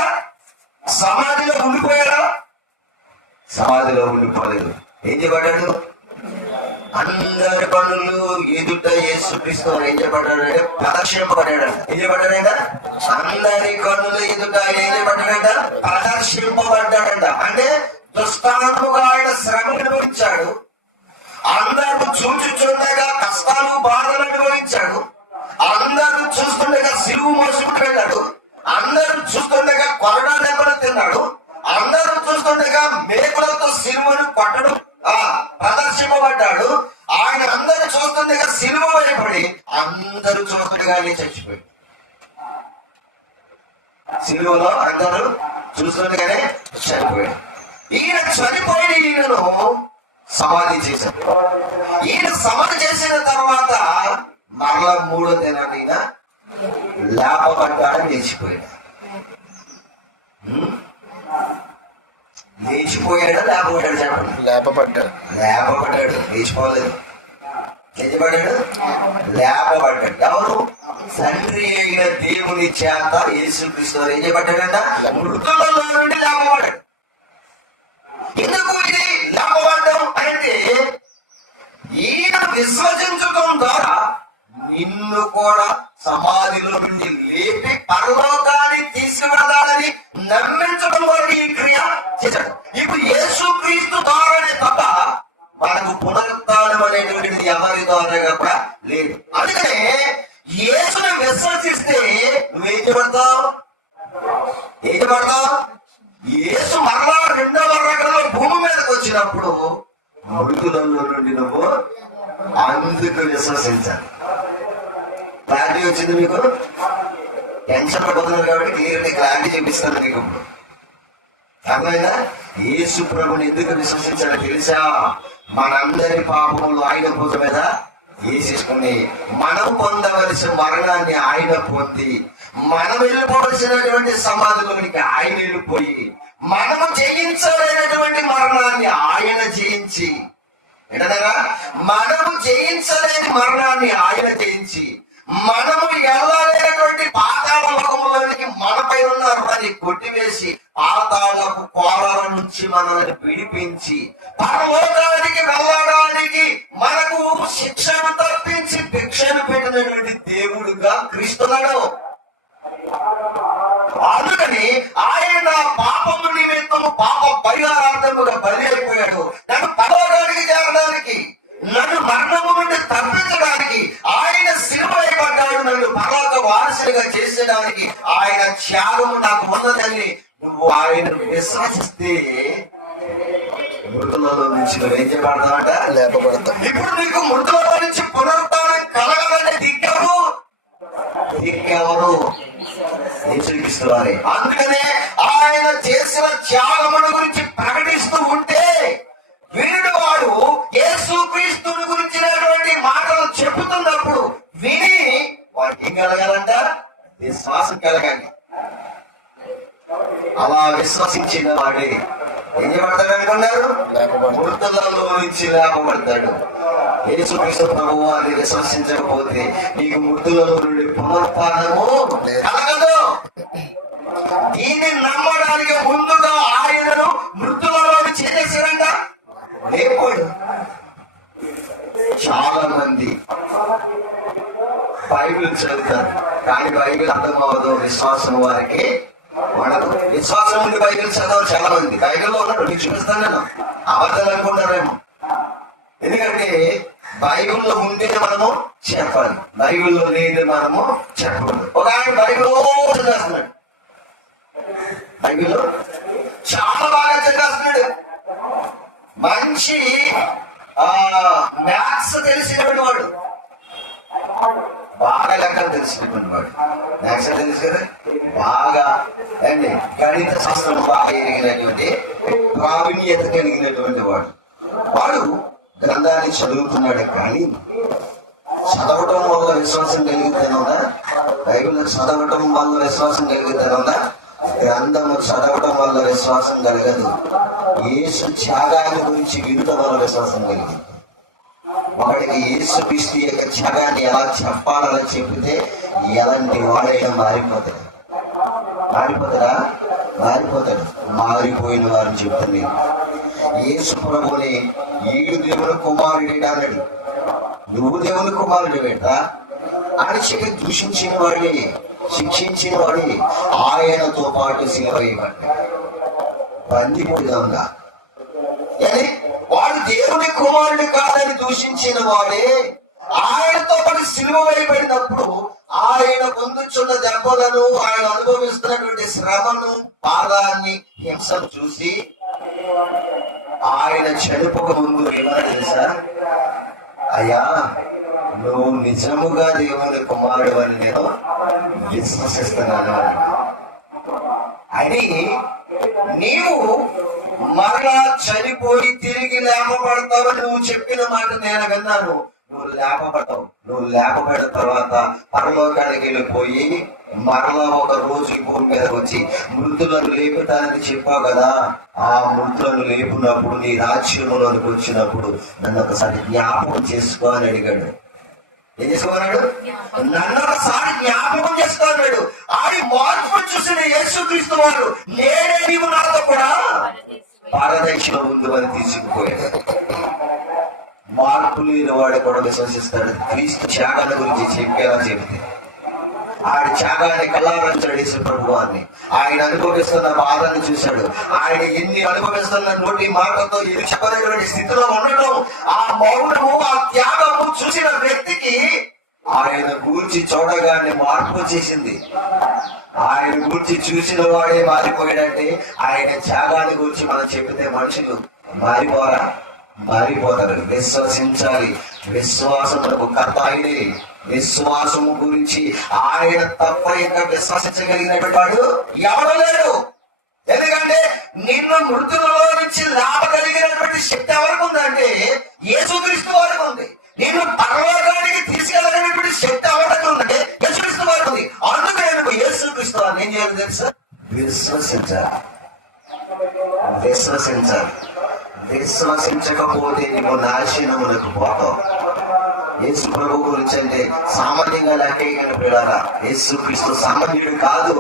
సమాధిలో ఉండిపోయాడా? సమాధిలో ఉండిపోలేదు. ఏం చేయబడ్డాడు? అందరి పనులు ఎదుట యేసుక్రీస్తు ఏం చేయబడ్డాడంటే ప్రదర్శింపబడ్డాడంట. ఏం చేయబడ్డాడంట? అందరి కన్నుల ఎదుట ఏం చేయబడ్డాడంట? ప్రదర్శింపబడ్డాడంట. అంటే దుష్టాత్మగా ఆయన శ్రమ అనుభవించాడు. అందరూ చూచుచుండగా కష్టాలు బాధలు అనుభవించాడు. అందరూ చూస్తుండగా సిలువు మోసుకుంటూ వెళ్ళాడు. అందరూ చూస్తుండగా కొరడా దెబ్బలు తిన్నాడు. అందరూ చూస్తుండగా మేకులతో సిలువను కొట్టడం ప్రదర్శింపబడ్డాడు. ఆయన అందరూ చూస్తుండగా సిలువ వేయబడి అందరూ చూస్తుండగానే చచ్చిపోయాడు. సిలువలో అందరూ చూస్తుండగానే చనిపోయాడు. ఈయన చనిపోయిన ఈయనను సమాధి చేశాడు. ఈయన సమాధి చేసిన తర్వాత మరలా 3వ దినాన్ని లేపబడ్డాడని లేచిపోయాడు. లేచిపోయాడా లేపబడ్డాడు? చెప్పండి. లేపబడ్డాడు. లేచిపోలేదు. లేచిపడ్డాడు, లేపబడ్డాడు. ఎవరు? తండ్రి అయిన దేవుని చేత యేసుక్రీస్తు ఏం చేయబడ్డాడంట? మృతులలో నుండి లేపబడ్డాడు. ఎందుకు ఇది లేపబడ్డం అంటే, ఈయన విశ్వసించడం ద్వారా నిన్ను కూడా సమాధిలో నుండి లేపి పరలోకాన్ని తీసుకువెళాలని నమ్మించడం వరకు ఈ క్రియ చేశాడు. ఇప్పుడు యేసుక్రీస్తు ద్వారానే తప్ప మనకు పునరుత్థానం అనేటువంటిది ఎవరి ద్వారా కూడా లేదు. అందుకనే యేసుని విశ్వసిస్తే నువ్వేం చేయబడతావు? యేసు మరలా 2వ రకంలో భూమి మీదకి వచ్చినప్పుడు మృతులలో నుండి నువ్వు అందుకు విశ్వసించాలి. క్లారిటీ వచ్చింది మీకు? టెన్షన్ పడుతున్నారు కాబట్టి క్లారిటీ చూపిస్తాను మీకు. అర్థమైందా? యేసు ప్రభుని ఎందుకు విశ్వసించాలో తెలుసా? మనందరి పాపములు ఆయన పూజ మీద వేసేసుకుని మనం పొందవలసిన మరణాన్ని ఆయన పొంది, మనం వెళ్ళిపోవలసినటువంటి సమాధిలోనికి ఆయన వెళ్ళిపోయి, మనము జయించలేనటువంటి మరణాన్ని ఆయన జయించి, ఏంటనగా మనము జయించలేని మరణాన్ని ఆయన జయించి, మనము వెళ్ళలేనటువంటి పాతాళ లోకములోనికి మనపై ఉన్న వారిని కొట్టివేసి పాతాళపు కోరల నుంచి మనల్ని విడిపించి పరలోకానికి వెళ్ళడానికి మనకు శిక్షను తప్పించి భిక్షను పెట్టినటువంటి దేవుడుగా క్రీస్తున్నాడు. అందుకని ఆయన పాపము నిమిత్తము పాప పరిహారార్థముగా బలి అయిపోయాడు. నన్ను పరలోకానికి చేరడానికి, నన్ను మరణము నుండి తప్పించడానికి ఆయన సిలువైపడ్డాడు. నన్ను పరలోక వారసునిగా చేసేదానికి ఆయన త్యాగము నాకు ఉన్నదని నువ్వు ఆయన విశ్వసిస్తే మృతులలో నుంచి నువ్వు ఏం చేయబడతావంట? లేపబడతావు. ఇప్పుడు నీకు మృతులలో నుంచి పునరుత్థానం కలగాలంటే దిక్కెవరు? యేసుక్రీస్తువారే. అందుకనే ఆయన చేసిన త్యాగమును గురించి ప్రకటిస్తూ ఉంటే వీడు వాడు యేసుక్రీస్తుని గురించినటువంటి మాటలు చెబుతున్నప్పుడు విని వాడికి ఏం కలగాలంట? విశ్వాసం కలగాలి. అలా విశ్వసించిన వాడే ఏం చేయబడతాడు అనుకున్నారు? మృతులలో నుంచి లేపబడతాడు. యేసుక్రీస్తు ప్రభువు అని విశ్వసించకపోతే నీకు మృతులలో నుండి పునరుత్థానము కలగదు. దీన్ని నమ్మడానికి ముందుగా ఆయనను మృతులలో చేసేసారంట, లేపాడు. చాలా మంది బైబిల్ చదువుతారు కానీ బైబిల్ అర్థం అవ్వదు. విశ్వాసం వారికి మనకు విశ్వాసం ఉంది. బైబిల్ చదవరు చాలా మంది. బైబిల్లో ఉన్నాడు, మీకు చూపిస్తాను నేను. అబద్ధాలు అనుకుంటారేమో. ఎందుకంటే బైబిల్లో ఉంటే మనము చెప్పాలి, బైబిల్లో లేని మనము చెప్పకూడదు. ఒక ఆయన బైబిల్ చదివేస్తున్నాడు, బైబిల్లో చాలా బాగా చదివేస్తున్నాడు. మంచి మ్యాథ్స్ తెలిసినటువంటి వాడు, బాగా లెక్కలు తెలిసినటువంటి వాడు. మ్యాథ్స్ తెలుసు కదా, బాగా అండి గణిత శాస్త్రం బాగా ఎరిగినటువంటి ప్రావీణ్యత కలిగినటువంటి వాడు. వాడు గ్రంథాన్ని చదువుతున్నాడు కానీ చదవటం వల్ల విశ్వాసం కలిగితేనుందా? బైబిల్ చదవటం వల్ల విశ్వాసం కలిగితేనుందా? గ్రంథము చదవటం వల్ల విశ్వాసం కలగదు. యేసు త్యాగాన్ని గురించి వినటం వల్ల విశ్వాసం కలిగింది. వాడికి యేసు క్రీస్తు యొక్క త్యాగాన్ని ఎలా చెప్పాలని చెప్పితే ఎలాంటి వాడైనా మారిపోతాడు. మారిపోతాడు. మారిపోయిన వారిని చెప్తుంది. యేసు ప్రభుని ఈడు దేవుని కుమారుడు అన్నాడు. నువ్వు దేవుని కుమారుడు వేటా అని చెప్పి దూషించిన వాడే, శిక్షించిన వాడే ఆయనతో పాటు సిలువ వేయబడ్డాడు. బందిపోయిందా? వాడు దేవుని కుమారుడు కాదని దూషించిన వాడే ఆయనతో పాటు సిలువ వేయబడినప్పుడు ఆయన పొందుచున్న దెబ్బలను, ఆయన అనుభవిస్తున్నటువంటి శ్రమను, బాధాన్ని, హింసను చూసి ఆయన చనిపోక ముందు ఏమన్నా తెలుసా? అయ్యా, నువ్వు నిజముగా దేవుని కుమారుడు అని నేను విశ్వసిస్తున్నాను అని. నీవు మరలా చనిపోయి తిరిగి లేపబడతావని నువ్వు చెప్పిన మాట నేను విన్నాను. నువ్వు లేపబడిన తర్వాత పరలోకానికి వెళ్ళిపోయి మరలా ఒక రోజు భూమి మీద వచ్చి మృతులను లేపుతానని చెప్పావు కదా. ఆ మృతులను లేపునప్పుడు నీ రాజ్యంలోనికి వచ్చినప్పుడు నన్ను ఒకసారి జ్ఞాపకం చేసుకో అని అడిగాడు. ఏం చేసుకోమన్నాడు? నన్ను ఒకసారి జ్ఞాపకం చేసుకో అన్నాడు. ఆడి మార్పు చూసిన యేసుక్రీస్తు వారు నేనే నీవు నాతో కూడా పారదర్శిలో ఉంది అని తీసుకుపోయాడు. మార్పు లేని వాడు కూడా విశ్వసిస్తాడు. క్రీస్తు త్యాగాల గురించి చెప్పేలా చెబితే ఆయన త్యాగాన్ని కళ్ళారంచాడు యేసు ప్రభువాన్ని. ఆయన అనుభవిస్తున్న బాధను చూశాడు. ఆయన ఎన్ని అనుభవిస్తున్న నోటి మాటతో ఎన్ని చెప్పలేనటువంటి స్థితిలో ఉండటం, ఆ మౌనము, ఆ త్యాగము చూసిన వ్యక్తికి ఆయన గూర్చి చూడగానే మార్పు చేసింది. ఆయన గూర్చి చూసిన వాడే మారిపోయాడంటే ఆయన త్యాగాన్ని గురించి మనం చెబితే మనుషులు మారిపోతారు. విశ్వసించాలి. విశ్వాసమునకు కర్త ఆయనే. విశ్వాసము గురించి ఆయన తప్ప ఇంకా విశ్వసించగలిగినటువంటి వాడు ఎవడు లేడు. ఎందుకంటే నిన్ను మృతులలో నుంచి లాభగలిగినటువంటి శక్తి ఎవరికి ఉందంటే యేసుక్రీస్తు వారికి ఉంది. నిన్ను పరలోకానికి తీసుకెళ్ళగలిగినటువంటి శక్తి ఎవరికి ఉందంటే యేసుక్రీస్తు వారికి ఉంది. అందుకే నువ్వు యేసుక్రీస్తు వారిని ఏం చేయాలి తెలుసా? విశ్వసించాలి. విశ్వసించకపోతే నువ్వు నాశనములకు పోతావు. యేసు ప్రభు గురించి అంటే సామాన్యంగా లెక్కగా యేసు క్రీస్తు సామాన్యుడు కాదు.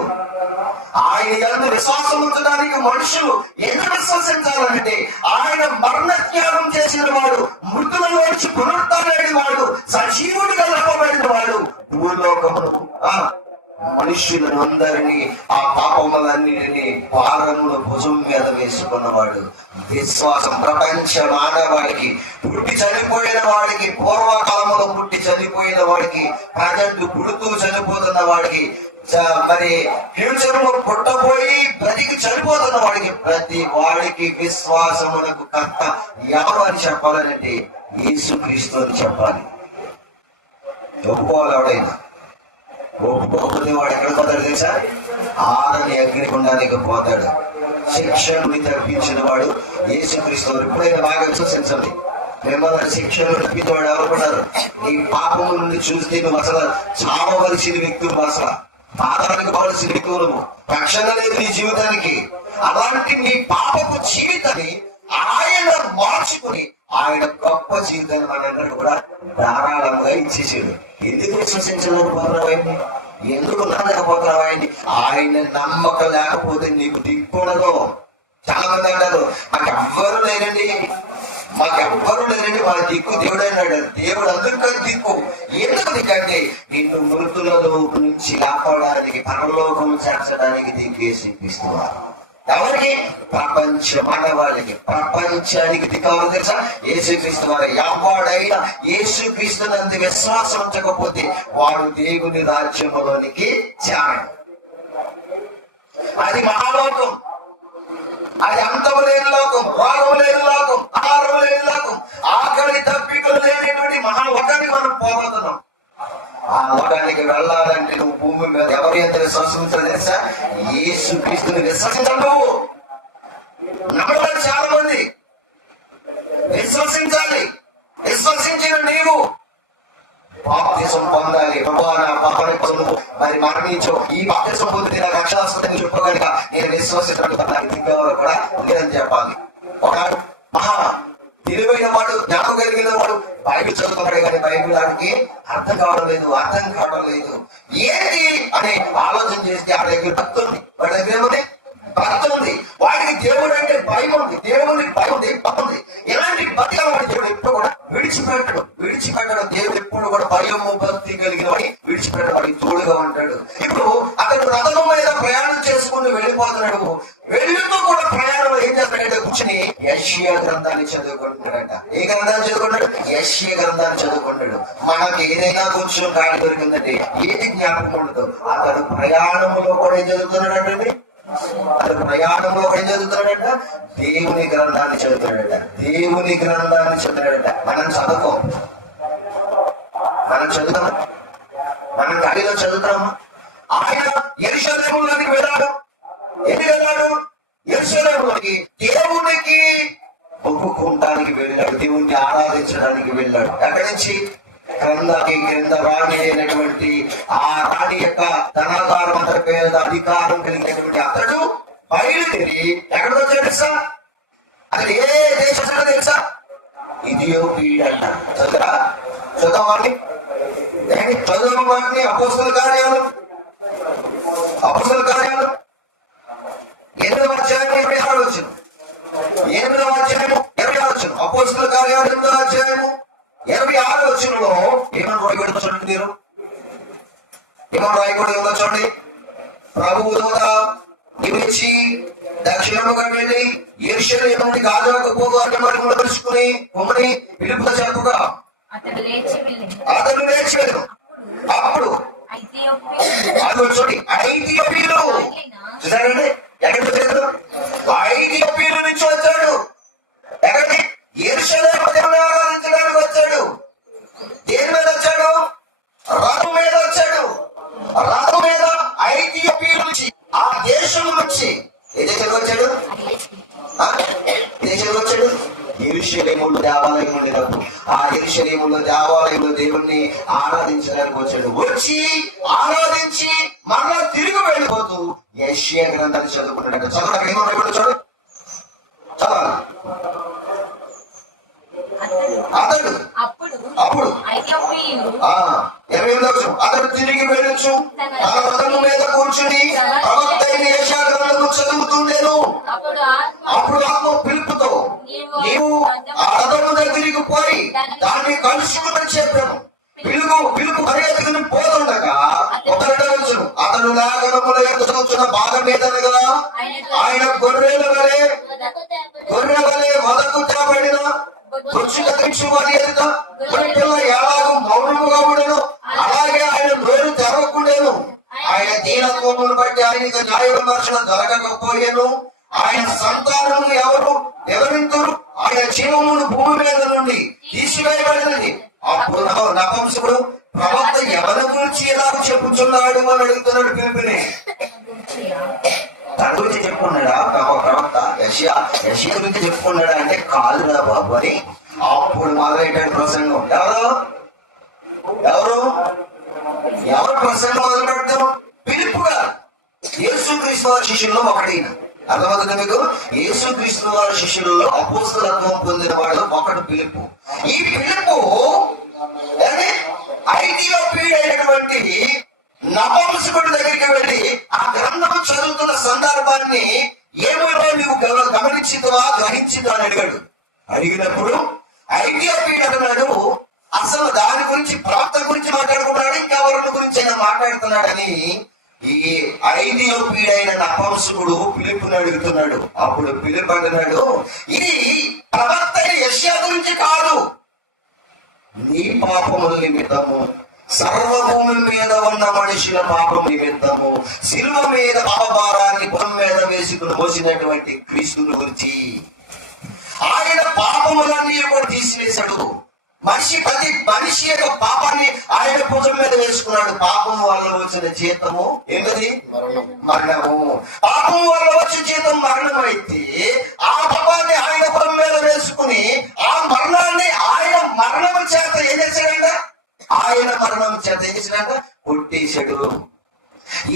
ఆయన యందు విశ్వాసం ఉంచడానికి మనుషులు ఎందుకు విశ్వసించాలంటే ఆయన మరణ త్యాగం చేసిన వాడు, మృతులలో వచ్చి పునరుత్థానమైన వాడు, సజీవుడిగా లేపబడిన వాడు, భూలోకమును మనుష్యులను అందరినీ ఆ పాపములన్నిటినీ భారములు భుజం మీద వేసుకున్నవాడు. విశ్వాసం ప్రపంచ మానవాడికి, పుట్టి చనిపోయిన వాడికి, పూర్వకాలంలో పుట్టి చనిపోయిన వాడికి, ప్రజెంట్ పుడుతూ చనిపోతున్న వాడికి, మరి ఫ్యూచర్ లో పుట్టబోయి బ్రతికి చనిపోతున్న వాడికి, ప్రతి వాడికి విశ్వాసమునకు కర్త ఎవరు అని చెప్పాలంటే యేసుక్రీస్తు అని చెప్పాలి. ఒప్పుకోవాలి. ఎవడైనా ఒప్పుకోకపోతే వాడు ఎక్కడ పోతాడు తెలుసా? ఆరని అగ్నిగుండానికి పోతాడు. శిక్ష నుండి తప్పించిన వాడు యేసుక్రీస్తు. ఎప్పుడైనా బాగా విశ్వసించండి. మిమ్మల్ని శిక్ష నుండి తప్పించిన వాడు ఎవరుకున్నారు? నీ పాపము నుండి చూస్తే నువ్వు అసలు చావవలసిన వ్యక్తులు, అసలు పాతానికి పోవలసిన వ్యక్తులు, రక్షణ లేదు నీ జీవితానికి. అలాంటి నీ పాపపు జీవితాన్ని ఆయన మార్చుకుని ఆయన గొప్ప గొప్ప జీవితాన్ని మనందరికీ కూడా ధారాళంగా ఇచ్చేసాడు. ఎందుకు విశ్వసించలేకపోతున్నావు ఆయన్ని? ఎందుకు నమ్మలేకపోతున్నావు ఆయన్ని? ఆయన నమ్మకం లేకపోతే నీకు దిక్కుండదు. చాలా మంది అంటారు మాకెవ్వరు లేరండి, మాకెవ్వరు లేరండి, వాళ్ళ దిక్కు దేవుడు అన్నాడు. దేవుడు అందరికీ దిక్కు. ఎందుకు దిక్కంటే నిన్ను మృతులలో నుంచి కాపాడడానికి, పరలోకం చేర్చడానికి దిక్కేసి ఇస్తున్నారు. ఎవరికి? ప్రపంచ మానవాళికి, ప్రపంచానికి దిక్కవరు తెలుసా? యేసుక్రీస్తు వారు. ఎవడైనా యేసుక్రీస్తునందు విశ్వాసం ఉంచకపోతే వాడు దేవుని రాజ్యంలోనికి చేరడు. అది మహాలోకం, అది అంతము లేని లోకం, రోగం లేని లోకం, ఆహారం లేని లోకం, ఆకలి తప్పికలు లేనటువంటి మహాలోకానికి మనం పోబోతున్నాం. ఆ లోకానికి వెళ్ళాలంటే నువ్వు భూమి మీద ఎవరి ఎంత విశ్వసించాలి తెలుసా? యేసుక్రీస్తుని విశ్వసించాలి. నువ్వు నమ్మడం చాలా మంది విశ్వసించాలి. విశ్వసించిన నీవు బాప్తిసం పొందాలి. ప్రభా నా పాపని కోసం మరి మరణించు, ఈ బాప్తిసం పొందితే నాకు రక్షణ వస్తుందని చెప్పగలిగా నేను విశ్వసించినట్టు కూడా లేదని చెప్పాలి. ఒక మహా తెలివైన వాడు, జ్ఞాపకం కలిగిన వాడు బైబిల్ చదువుతున్నాడు కానీ బైబిల్ వాడికి అర్థం కావడం లేదు. ఏంటి అని ఆలోచన చేస్తే ఆ దగ్గర భక్తి ఉంది, వాడి దగ్గర ఏముంది? భక్తి ఉంది. వాడికి దేవుడు అంటే భయం ఉంది, దేవుని భయం ఉంది, భక్తి ఉంది. ఇలాంటి భక్తి వాడి దేవుడు ఎప్పుడు కూడా విడిచిపెట్టడు. దేవుడు ఎప్పుడు కూడా భయము భక్తి కలిగిన వాడిని విడిచిపెట్టడు, వాడికి తోడుగా ఉంటాడు. ఇప్పుడు అతడు రథం మీద ప్రయాణం చేసుకుని వెళ్ళిపోతున్నాడు. వెళ్ళుతూ కూడా ప్రయాణంలో ఏం చేస్తాడంటే కూర్చుని యెషయా గ్రంథాన్ని చదువుకుంటున్నాడట. ఏ గ్రంథాన్ని చదువుకుంటాడు? యెషయా గ్రంథాన్ని చదువుకుంటాడు. మనకి ఏదైనా కొంచెం గాడి దొరికిందంటే ఏది జ్ఞాపకం ఉండదు. అతడు ప్రయాణంలో కూడా ఏం చదువుతున్నాడంటే దేవుని గ్రంథాన్ని చదువుతున్నాడట. మనం చదువుతాం, మనం గాడిలో చదువుతాము. ఆయన యెరూషలేములోనికి వెళ్ళాడు. ఎందుకు వెళ్ళాడు? యెరూషలేములోకి దేవునికి ఒప్పుకోవటానికి వెళ్ళాడు, దేవుణ్ణి ఆరాధించడానికి వెళ్ళాడు. ఎక్కడి నుంచి? క్రింద రాణి అయినటువంటి ఆ రాణి యొక్క ధనాధారం పేద అధికారం కలిగినటువంటి అతడు బయలుదేరి ఎక్కడ వచ్చాడు తెలుసా? అతడు ఏ దేశం తెలుసా? ఇథియోపియా అంట. చదవాలి అపోస్తల కార్యాలు 8వ అధ్యాయం 26 వచ్చిన. 8వ అధ్యాయము 26 వచ్చిన. అపోస్తల కార్యాలు 8వ అధ్యాయము 26 వచ్చినలో ఏమని రాయబడిందో చూడండి. మీరు ఏమని రాయబడిందో చూడండి. ప్రభువు దూత నీవు వచ్చి దక్షిణముగా వెళ్ళి యెరూషలేము నుండి గాజాకు పోగు అన్న మార్గంలో తెలుసుకుని కొమ్మని పిలుపుతో చెప్పగా అతడు లేచి వెళ్ళాడు. అప్పుడు చూడండి ఐథియోపియలు చూసారండి ఎక్కడికి వచ్చాడు? ఐథియోపియల నుంచి వచ్చాడు. ఎక్కడికి? యెరూషలేము దేవుని ఆరాధించడానికి వచ్చాడు. దేని మీద వచ్చాడు? రథం మీద వచ్చాడు. రథం మీద ఐథియోపియల నుంచి, ఆ దేశం నుంచి ఏ దేశానికి వచ్చాడు? యెరూషలేములో దేవాలయం ఉండేటప్పుడు ఆ యెరూషలేములో దేవాలయంలో దేవుణ్ణి ఆరాధించడానికి వచ్చాడు. వచ్చి ఆరాధించి మరలా తిరిగి వెళ్ళిపోతూ యెషయా గ్రంథాన్ని చదువుకున్నాడు. చదవడానికి ఏమన్నా చూడు, చదవాలి. అప్పుడు 28వ వచనం, అతడు తిరిగి వెళ్ళొచ్చు తన రథము మీద కూర్చుని ప్రవక్త అయిన యెషయా గ్రంథము చదువుతుండేను. అప్పుడు ఆత్మ పిలుపుతో నీవు ఆ రథము దగ్గరికి పోయి దాన్ని కలుసుకుని చెప్పాను. పిలుపు పరిగెత్తుకుని పోతుండగా 1వ వచనం, అతడు లేఖనముల యొక్క చదువుతున్న భాగం మీదనగా ఆయన గొర్రెల వలె మొదకు తేబడిన ఎలాగో మౌనముగా ఉండను, అలాగే ఆయన నోరు తెరవకుండాను. ఆయన దీనత్వమును బట్టి ఆయనకు న్యాయ విమర్శన జరగకపోయాను. ఆయన సంతానము ఎవరు వివరింతురు? ఆయన జీవమును భూమి మీద నుండి తీసివేయబడినది. అప్పుడు నపుంసకుడు ప్రవక్త ఎవరి గురించి ఎలా చెప్పుచున్నాడు అని అడుగుతున్నాడు. పిలుపుని తన గురించి చెప్పుకున్నాడా ప్రవక్త? యెషయా గురించి చెప్పుకున్నాడా అంటే కాదురా బాబు అని అప్పుడు మొదలైన ప్రసంగం. ఎవరు ప్రసంగం మొదలు పెడతాం? పిలుపుగా యేసుక్రీస్తు శిష్యుల్లో ఒకటైన అర్థమవుతుంది మీకు? యేసుక్రీస్తు వారి శిష్యులలో అపోస్తలత్వం పొందిన వాడు ఒకడు ఫిలిప్పు. ఈ ఫిలిప్పు ఐథియోపియుడైనటువంటి నపుంసకుడి దగ్గరికి వెళ్ళి ఆ గ్రంథం చదువుతున్న సందర్భాన్ని ఏమైనా నువ్వు గమనించితవా గ్రహించిదా అని అడిగినప్పుడు ఐథియోపియుడు అంటున్నాడు, అసలు దాని గురించి ప్రాప్తం గురించి మాట్లాడుకుంటున్నాడు, ఇంకెవరి గురించి అయినా మాట్లాడుతున్నాడని ఈ ఐథియోపియుడైన నపుంసకుడు ఫిలిప్పుని అడుగుతున్నాడు. అప్పుడు ఫిలిప్ అంటున్నాడు, ఇది ప్రవక్త యెషయా గురించి కాదు, నీ పాపముల నిమిత్తము, సర్వభూమి మీద ఉన్న మనుషుల పాపం నిమిత్తము శిలువ మీద పాపభారాన్ని పొలం మీద వేసుకుని మోసినటువంటి క్రీస్తుని గురించి. ఆయన పాపములన్నీ కూడా తీసివేశాడు. ప్రతి మనిషి యొక్క పాపాన్ని ఆయన భుజం మీద వేసుకున్నాడు. పాపం వల్ల వచ్చిన జీతము ఏంటది? మరణము. పాపం వల్ల వచ్చిన జీతం మరణం అయితే ఆ పాపాన్ని ఆయన భుజం మీద వేసుకుని ఆ మరణాన్ని ఆయన మరణం చేత ఏం చేశాడంట? ఆయన మరణం చేత ఏం చేశాడంట? కొట్టేశాడు.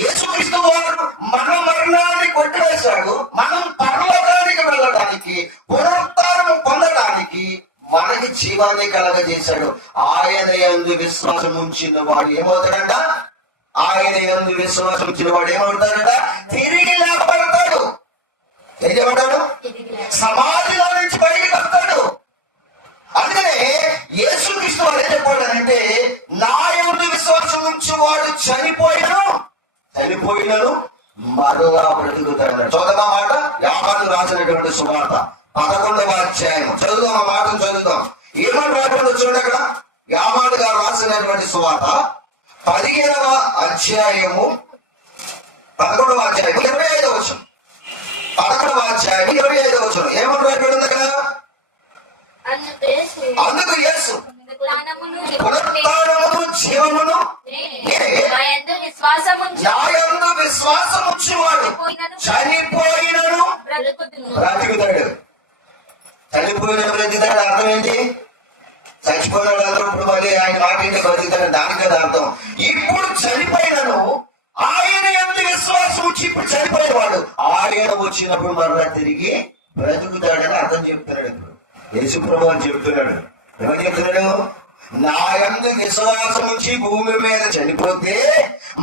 యేసుక్రీస్తు వారు మన మరణాన్ని కొట్టివేశాడు. మనం పరలోకానికి వెళ్ళడానికి, పునరుత్థానం పొందడానికి మనకి జీవాన్ని కలగజేశాడు. ఆయన యందు విశ్వాసం ఉంచిన వాడు ఏమవుతాడంట? ఆయన యందు విశ్వాసం ఉంచిన వాడు ఏమవుతాడంట? తిరిగి లేపబడతాడు. ఏమంటాడు? సమాధిలో నుంచి బయటికి వస్తాడు. అందుకనే యేసుక్రీస్తు వారు ఏం చెప్పాడంటే, నా యందు విశ్వాసం ఉంచి వాడు చనిపోయినను మరలా బ్రతుకుతాడు. చూద్దాం ఆ మాట. యోహాను రాసినటువంటి సువార్త 11వ అధ్యాయం చదువుదాం. ఆ మాటను చదువుదాం. ఏమని రాకుండా చూడండి. అక్కడ యోహాను గారు రాసినటువంటి సువార్త 15వ అధ్యాయము 11వ అధ్యాయం 25వ వచనం. 11వ అధ్యాయం 25వ వచనం ఏమని రాయబడింది అక్కడ? అందుకు యేసు పునరుత్థానమును జీవమును నా యందు విశ్వాసముంచువాడు చనిపోయినను బ్రతుకుతాడు. చనిపోయిన బ్రతుకుతాడు అర్థం ఏంటి? చచ్చిపోయినాడు అందరూ ఇప్పుడు మళ్ళీ ఆయన మాట ఏంటి? బ్రతుకుతాడు. దానికి కదా అర్థం. ఇప్పుడు చనిపోయినను ఆయన యందు విశ్వాసం ఉంచి ఇప్పుడు చనిపోయేవాడు ఆయన వచ్చినప్పుడు మరలా తిరిగి బ్రతుకుతాడని అర్థం చెప్తున్నాడు. ఇప్పుడు యేసు ప్రభువు చెప్తున్నాడు. ఏమని చెప్తున్నాడు? నా యందు విశ్వాసం ఉంచి భూమి మీద చనిపోతే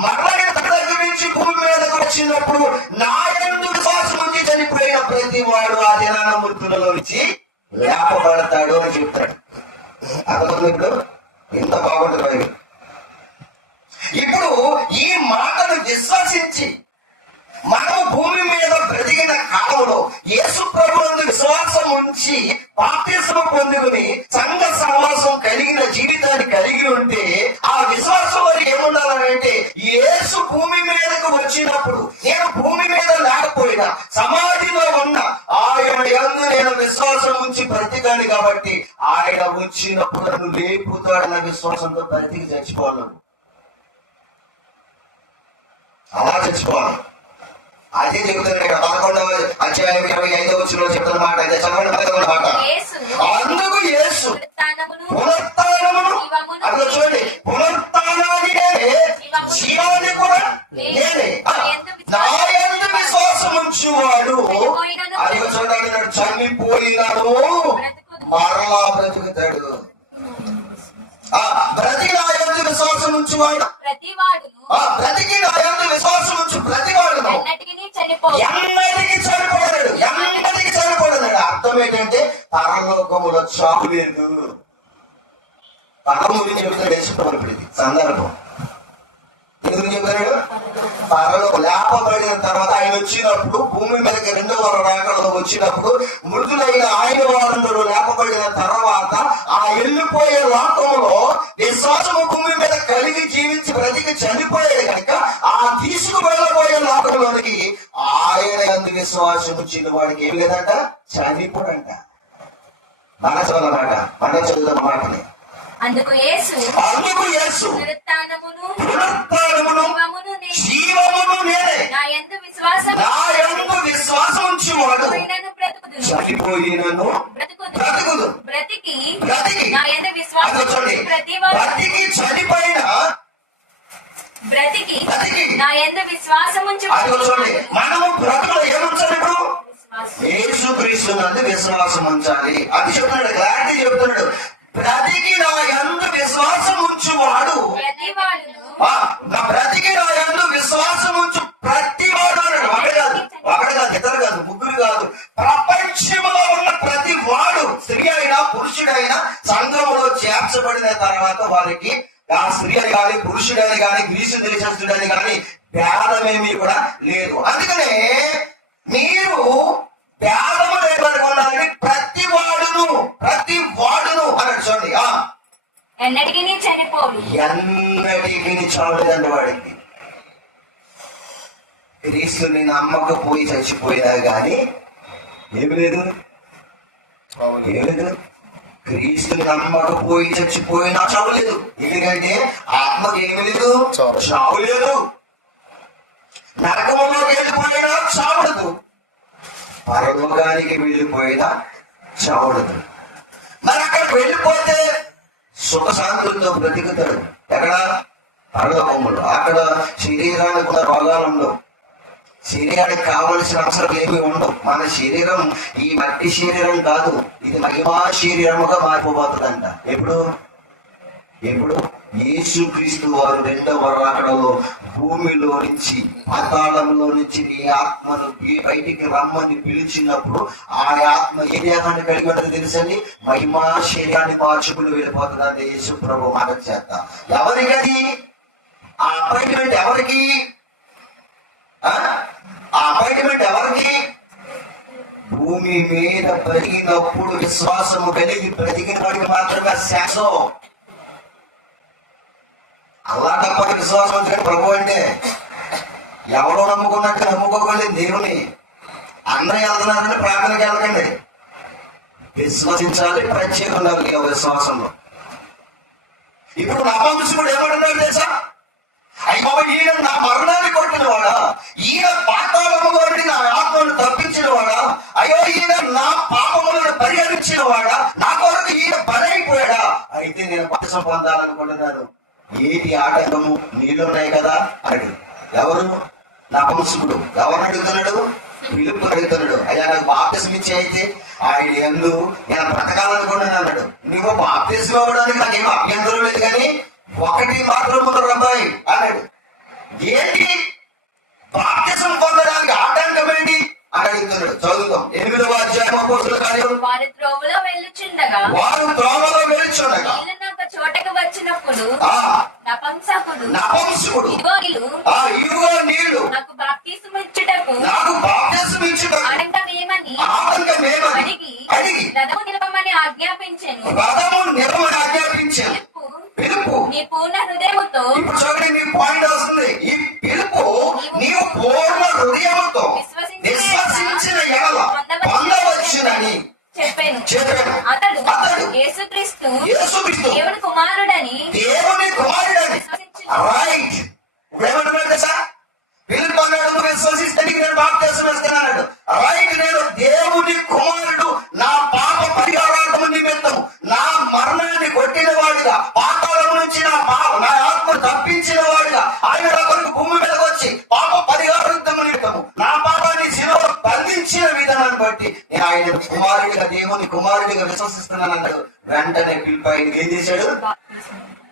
మరణ దగ్గర నుంచి భూమి మీదకి వచ్చినప్పుడు నా యందు విశ్వాసం ఉంచి చనిపోయిన ప్రతి వాడు ఆ దినాన మృతులలో నుంచి లేపబడతాడు అని చెప్తాడు. అర్థమవుతుంది? ఇప్పుడు ఎంత బాగుంటుంది. ఇప్పుడు ఈ మాటను విశ్వసించి మనం భూమి మీద బ్రతికిన కాలంలో యేసు ప్రభువునందు విశ్వాసం ఉంచి బాప్తిస్మం పొందుకుని సంఘ సహవాసం కలిగిన జీవితాన్ని కలిగి ఉంటే ఆ విశ్వాసం మరి ఏముండాలంటే, యేసు భూమి మీదకు వచ్చినప్పుడు నేను భూమి మీద లేకపోయినా సమాధిలో ఉన్న ఆయన యందు నేను విశ్వాసం ఉంచి బ్రతికాను కాబట్టి ఆయన వచ్చినప్పుడు నన్ను లేపుతాడన్న విశ్వాసంతో బ్రతికి చచ్చిపోవాలి. అలా చచ్చిపోవాలి. అదే చెబుతున్నాడు ఇక్కడ 11వ అధ్యాయం 25వ వచనంలో చెప్తున్న మాట. అయితే చదవండి 11వ మాట. అందుకు యేసు పునరుత్థానమును అక్కడ చూడండి, పునరుత్థానాన్ని నేనే, జీవాన్ని కూడా నేనే, నా యందు విశ్వాసం ఉంచువాడు అది చూడండి చనిపోయినాడు మరలా బ్రతుకుతాడు. బ్రతికి నా యందు విశ్వాసం ఉంచువాడు బ్రతికి నా యందు విశ్వాసం ఉంచు ప్రతివాడు ఎన్నటికీ చనిపోయాడు. ఎన్నటికీ చనిపోయాడు. అర్థం ఏంటంటే పరలోకములో చావు లేదు. పరలోకం గురించి చెబుతాడు యేసుప్రభువు. ఇది సందర్భం ఎందుకు చెబుతాడు? పరలోకం లేపబడిన తర్వాత ఆయన వచ్చినప్పుడు భూమి మీదకి 2వ రాకడలో వచ్చినప్పుడు మృతులైన ఆయన వారందరూ లేపబడిన తర్వాత ఆ వెళ్ళిపోయే లోకంలో విశ్వాసము భూమి మీద కలిగి జీవించి బ్రతికి చనిపోయాడు కనుక ఆ తీసుకు వెళ్ళబోయే లోకంలోనికి ఆయన యందు విశ్వాసం వచ్చిన వాడికి ఏమి లేదంట? చనిపోడంట. మన చదవమాట, మన చదువుతున్న మాటని. అందుకు యేసు పునరుత్థానమును జీవమును నేనే, నా యందు విశ్వాసం ఉంచువాడు చనిపోయినను బ్రతుకుదు. బ్రతికి చనిపోయిన బ్రతికి నా యందు విశ్వాసం ఉంచువాడు. మనము బ్రతుకులో ఏముంచాలి? ఇప్పుడు యేసుక్రీస్తు నందు విశ్వాసం ఉంచాలి. అది చెప్తున్నాడు, క్లారిటీ చెప్తున్నాడు. బ్రతికి నా యందు విశ్వాసం ఉంచువాడు, బ్రతికి నా యందు విశ్వాసం ఉంచు ప్రతి వాడు అన్నాడు. ఒకడు కాదు, ఇద్దరు కాదు, ముగ్గురు కాదు, ప్రపంచంలో ఉన్న ప్రతి వాడు, స్త్రీ అయినా పురుషుడైనా సంఘంలో చేర్చబడిన తర్వాత వారికి ఆ స్త్రీ అని కానీ పురుషుడని కానీ గ్రీసు దేశస్తుడని కానీ భేదమేమీ కూడా లేదు. అందుకనే మీరు భేదము లేకుండా ప్రతి వాడును అన్నాడు. చూడండి, ఎన్నటికీ చనిపోడు, ఎన్నటికీ చావలేదండి వాడికి. క్రీస్తుని నమ్మకపోయి చచ్చిపోయినా గాని ఏమి లేదు. క్రీస్తుని నమ్మకపోయి చచ్చిపోయినా చావలేదు. ఎందుకంటే ఆత్మకి ఏమి లేదు, చావు లేదు. నరకంలో వెళ్ళిపోయినా చావడదు, పరలోకానికి వెళ్ళిపోయినా చావడదు. మరి అక్కడ వెళ్ళిపోతే సుఖశాంతులతో బ్రతికుతాడు. ఎక్కడ? పరలోకములు. అక్కడ శరీరానికి ఉన్న రోగాలు, శరీరానికి కావలసిన అవసరం ఏమి ఉండవు. మన శరీరం ఈ మట్టి శరీరం కాదు, ఇది మహిమా శరీరముగా మారిపోతుందంట. ఎప్పుడు యేసుక్రీస్తు వారు రెండవ రాకడలో భూమిలో నుంచి పాతాళంలో నుంచి నీ ఆత్మను బయటికి రమ్మని పిలిచినప్పుడు ఆ ఆత్మ ఏ దేహాన్ని కలిగి ఉంటుందో తెలుసండి, మహిమా శరీరాన్ని మార్చుకుని వెళ్ళిపోతుందండి యేసు ప్రభు మాట చేత. ఎవరికది ఆ అపాయింట్మెంట్? ఎవరికి ఆ అపాయింట్మెంట్? ఎవరికి? భూమి మీద బ్రతికినప్పుడు విశ్వాసము కలిగి బ్రతికిన వాడికి మాత్రమే శాశ్వతం. అలా తప్ప విశ్వాసం అంటే ప్రభు అంటే ఎవరో నమ్ముకున్నట్టు నమ్ముకోకండి. దేవుని అందరూ వెళ్తున్నారని ప్రార్థనకి వెళ్ళకండి. విశ్వసించాలి, ప్రత్యేకంగా విశ్వాసంలో. ఇప్పుడు నపుంసకుడు ఏమంటున్నాడు తెలుసా? అయ్యో, ఈయన నా మరణాన్ని కొట్టిన వాడా, ఈయన పాతాళము నుండి నా ఆత్మను తప్పించిన వాడా, అయ్యో ఈయన నా పాపములను పరిహరించిన వాడా, నా కొరకు ఈయన బలైపోయాడా, అయితే నేను పక్షం పొందాలనుకుంటున్నాను. ఏటి ఆటంకము? నీళ్ళు ఉన్నాయి కదా అడిగి. ఎవరు? నపుంసకుడు. ఎవరు అడుగుతున్నాడు? పిలుపు అడుగుతున్నాడు. అయ్యా నాకు బాప్తిసం ఇచ్చి అయితే ఆయన ఎందు నేను బ్రతకాలనుకుంటున్నాను అన్నాడు. నీకు బాప్తిసం ఇవ్వడానికి నాకేమో అభ్యంతరం లేదు, కానీ ఒకటి మాత్రం ముందు అబ్బాయి అన్నాడు. ఏంటి బాప్తిసం పొందడానికి ఆటంకం ఏంటి అని అడుగుతున్నాడు. చదువుతాం 8వ అధ్యాయం అపోస్తలుల కార్యం. వారు త్రోవలో వెళ్ళుచుండగా చోటకు వచ్చినప్పుడు నపుంసకుడు ఇదిగో నీళ్లు నాకు బాప్తిసం ఇచ్చుటకు ఆటంకమేమని అడిగి రథము నిలపమని ఆజ్ఞాపించెను. పిలుపు నీ పూర్ణ హృదయముతో. ఇప్పుడు చూడండి, మీ పాయింట్ వస్తుంది. ఈ పిలుపు నీవు పూర్ణ హృదయముతో విశ్వసించిన ఎడల పొందవచ్చునని చెప్పాను. అతడు యేసుక్రీస్తు దేవుని కుమారుడని రైట్. ఏమంటున్నాడు తెలుసా? పిలుపు అన్నాడు, విశ్వసిస్తే నేను బాప్తిసం ఇస్తున్నాడు. రైట్, నేను దేవుని కుమారుడు, నా పాప పరిహారార్థము నిమిత్తము నా మరణాన్ని కొట్టిన వాడిగా, పాతాళం నుంచి నా ఆత్మ తప్పించిన వాడిగా ఆయన నా కొరకు భూమి మీదకి వచ్చి పాప పరిహారార్థము నిమిత్తము నా పాపాన్ని శిలువలో బంధించిన విధానాన్ని బట్టి నేను ఆయన కుమారుడిగా, దేవుని కుమారుడిగా విశ్వసిస్తున్నాను అన్నాడు. వెంటనే పిలుపు ఆయన ఏం చేశాడు?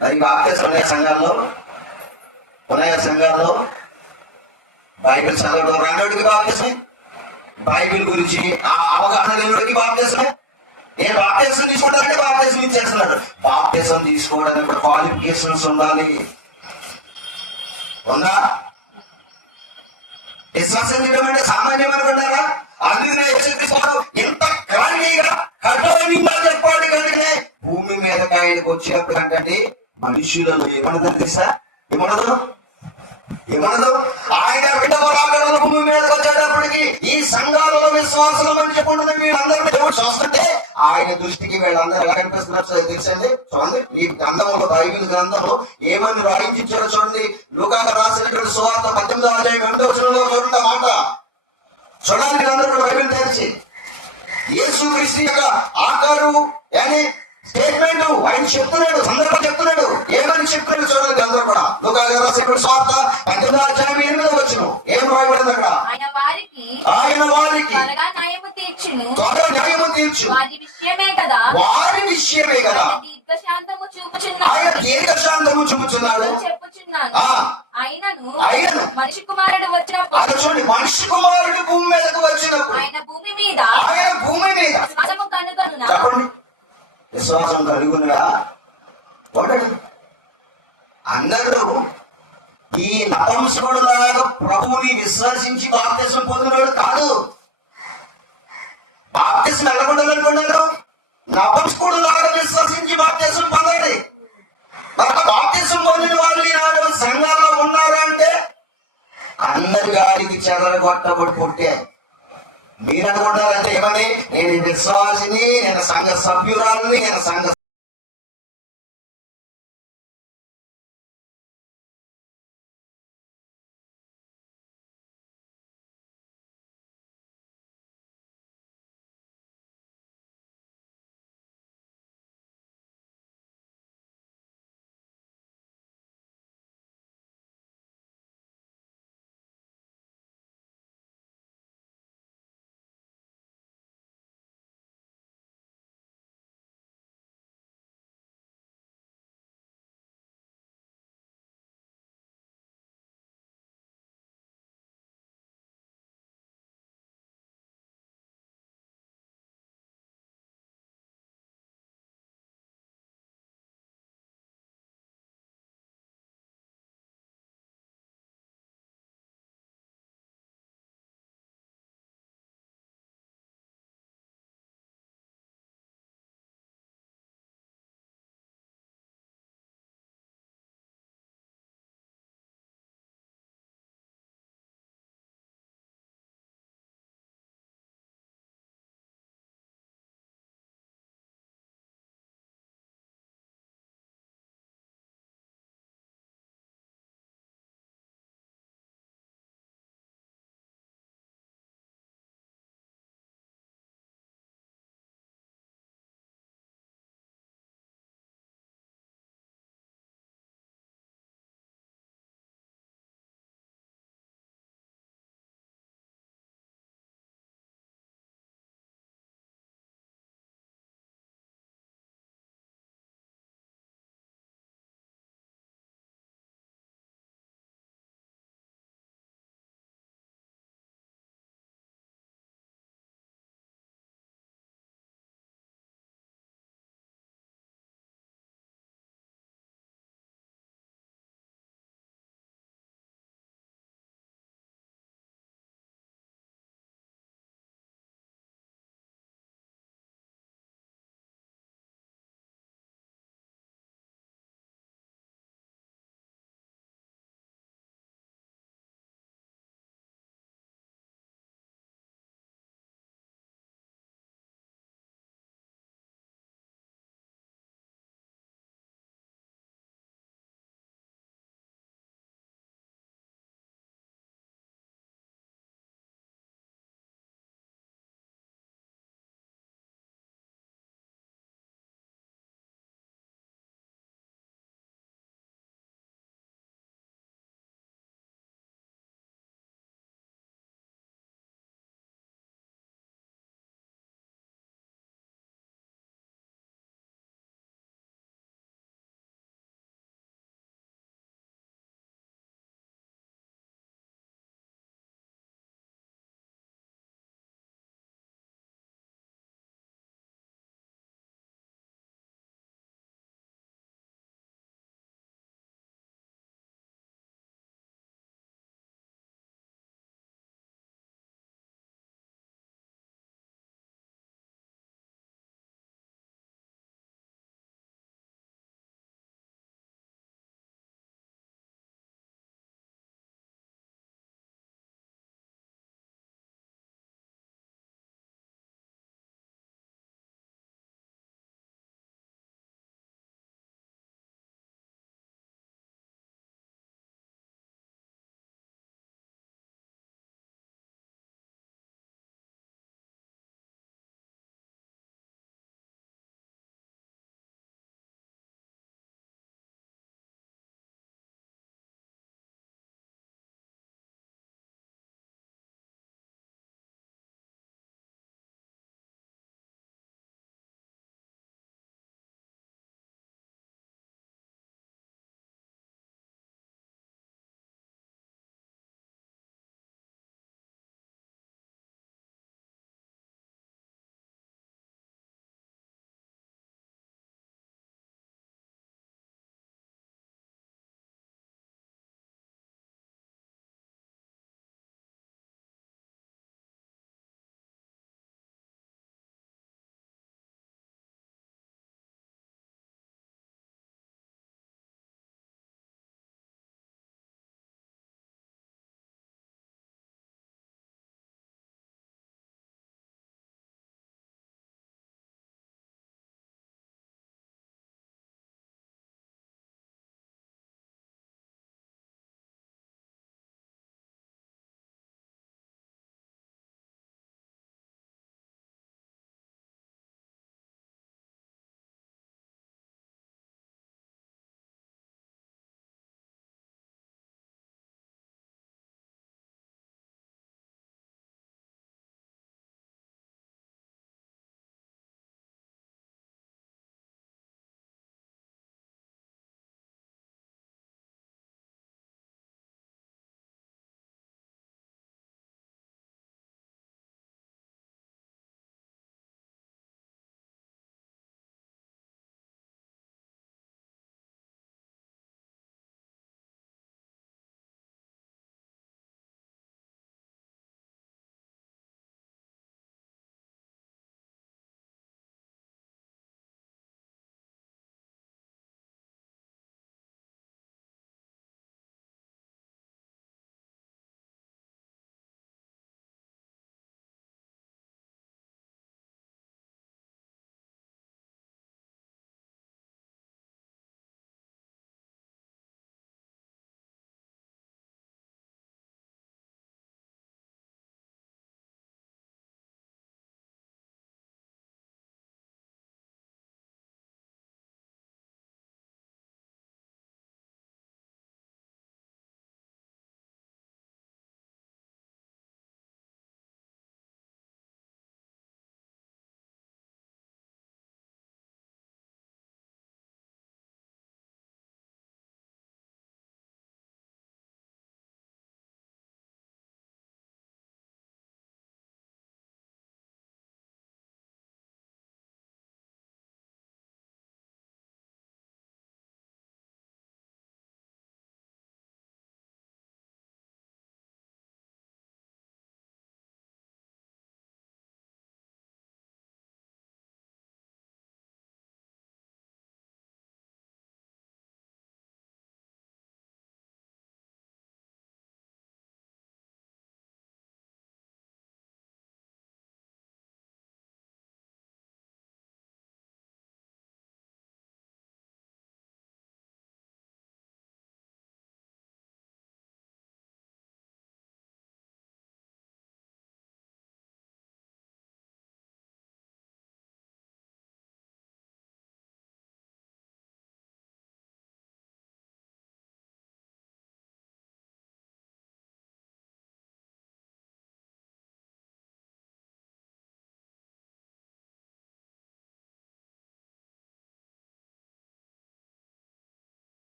మరి బాప్తిసం ఉన్నాయా సంఘాల్లో? బైబిల్ చదవడం రానోడికి బాప్తిసమే, బైబిల్ గురించి ఆ అవగాహన లేనివాడికి బాప్తిసమే. నేను బాప్తిసం తీసుకోవడానికి బాప్తిసం ఇచ్చేస్తున్నాడు. బాప్తిసం తీసుకోవడానికి క్వాలిఫికేషన్స్ ఉండాలి. ఉందా? విశ్వసించడం అంటే సామాన్యం అనుకుంటారా? అందుకనే ఎంత క్లారిటీగా కఠోరంగా చెప్పాడు. కనుకనే భూమి మీదకి ఆయనకు వచ్చినప్పుడు అంటే మనుషులలో ఏమన్నది తెలుసా? ఏమనదు. ఆయన రెండవ రాకడలో భూమి మీదకి వచ్చేటప్పటికి ఈ సంఘాలలో విశ్వాసం అని చెప్పుకుంటుంది. వీళ్ళందరూ దేవుడు చూస్తుంటే ఆయన దృష్టికి వీళ్ళందరూ ఎలా కనిపిస్తున్నారు తెలుసండి. చూడండి, ఈ గ్రంథంలో, బైబిల్ గ్రంథంలో ఏమని రాయించారో చూడండి. లూకా రాసినటువంటి సువార్త 18వ అధ్యాయం 8వ వచనంలో చూడండి ఆ మాట. చూడండి అందరూ కూడా బైబిల్ తెరిచి యేసుక్రీస్తు యొక్క ఆకారు అని స్టేట్మెంట్ ఆయన చెప్తున్నాడు, సందర్భం చెప్తున్నాడు. ఏమని చెప్తున్నాడు చూడండి అందరూ కూడా. లూకా రాసినటువంటి సువార్త 18వ అధ్యాయం 8వ వచనం ఏం రాయబడింది అక్కడ? ఆయన వారికి తీర్చును త్వరగా న్యాయము తీర్చు. వారి విషయమే కదా వారి విషయమే కదా ఆయన దీర్ఘశాంతము చూపుచున్నాడు ఆయన దీర్ఘశాంతము చూపుతున్నాడు. చెప్పుచున్నాను. ఆ. అయినను అయినను మనిషి కుమారుడు వచ్చినప్పుడు అది చూడండి, మనిషి కుమారుడు భూమి మీదకు వచ్చినప్పుడు ఆయన భూమి మీద ఆయన భూమి మీద విశ్వాసము కనుగొనునా చెప్పండి, విశ్వాసం కలుగునుగా. చూడండి, అందరూ ఈ నపంసకుడులాగా ప్రభువుని విశ్వసించి బాప్తిసం పొందినవాడు కాదు. బాప్తిసం ఎలా పొందాలనుకున్నారు? నపంసకుడులాగా విశ్వసించి బాప్తిసం పొందాలి. మరి బాప్తిసం పొందిన వాళ్ళు ఈనాడు సంఘాల్లో ఉన్నారు అంటే అందరి గారికి చెదరగొట్టబడి పుట్టే. మీరు అనుకుంటారంటే ఏమని, నేను విశ్వాసిని, నేను సంఘ సభ్యురాలని, నేను సంఘ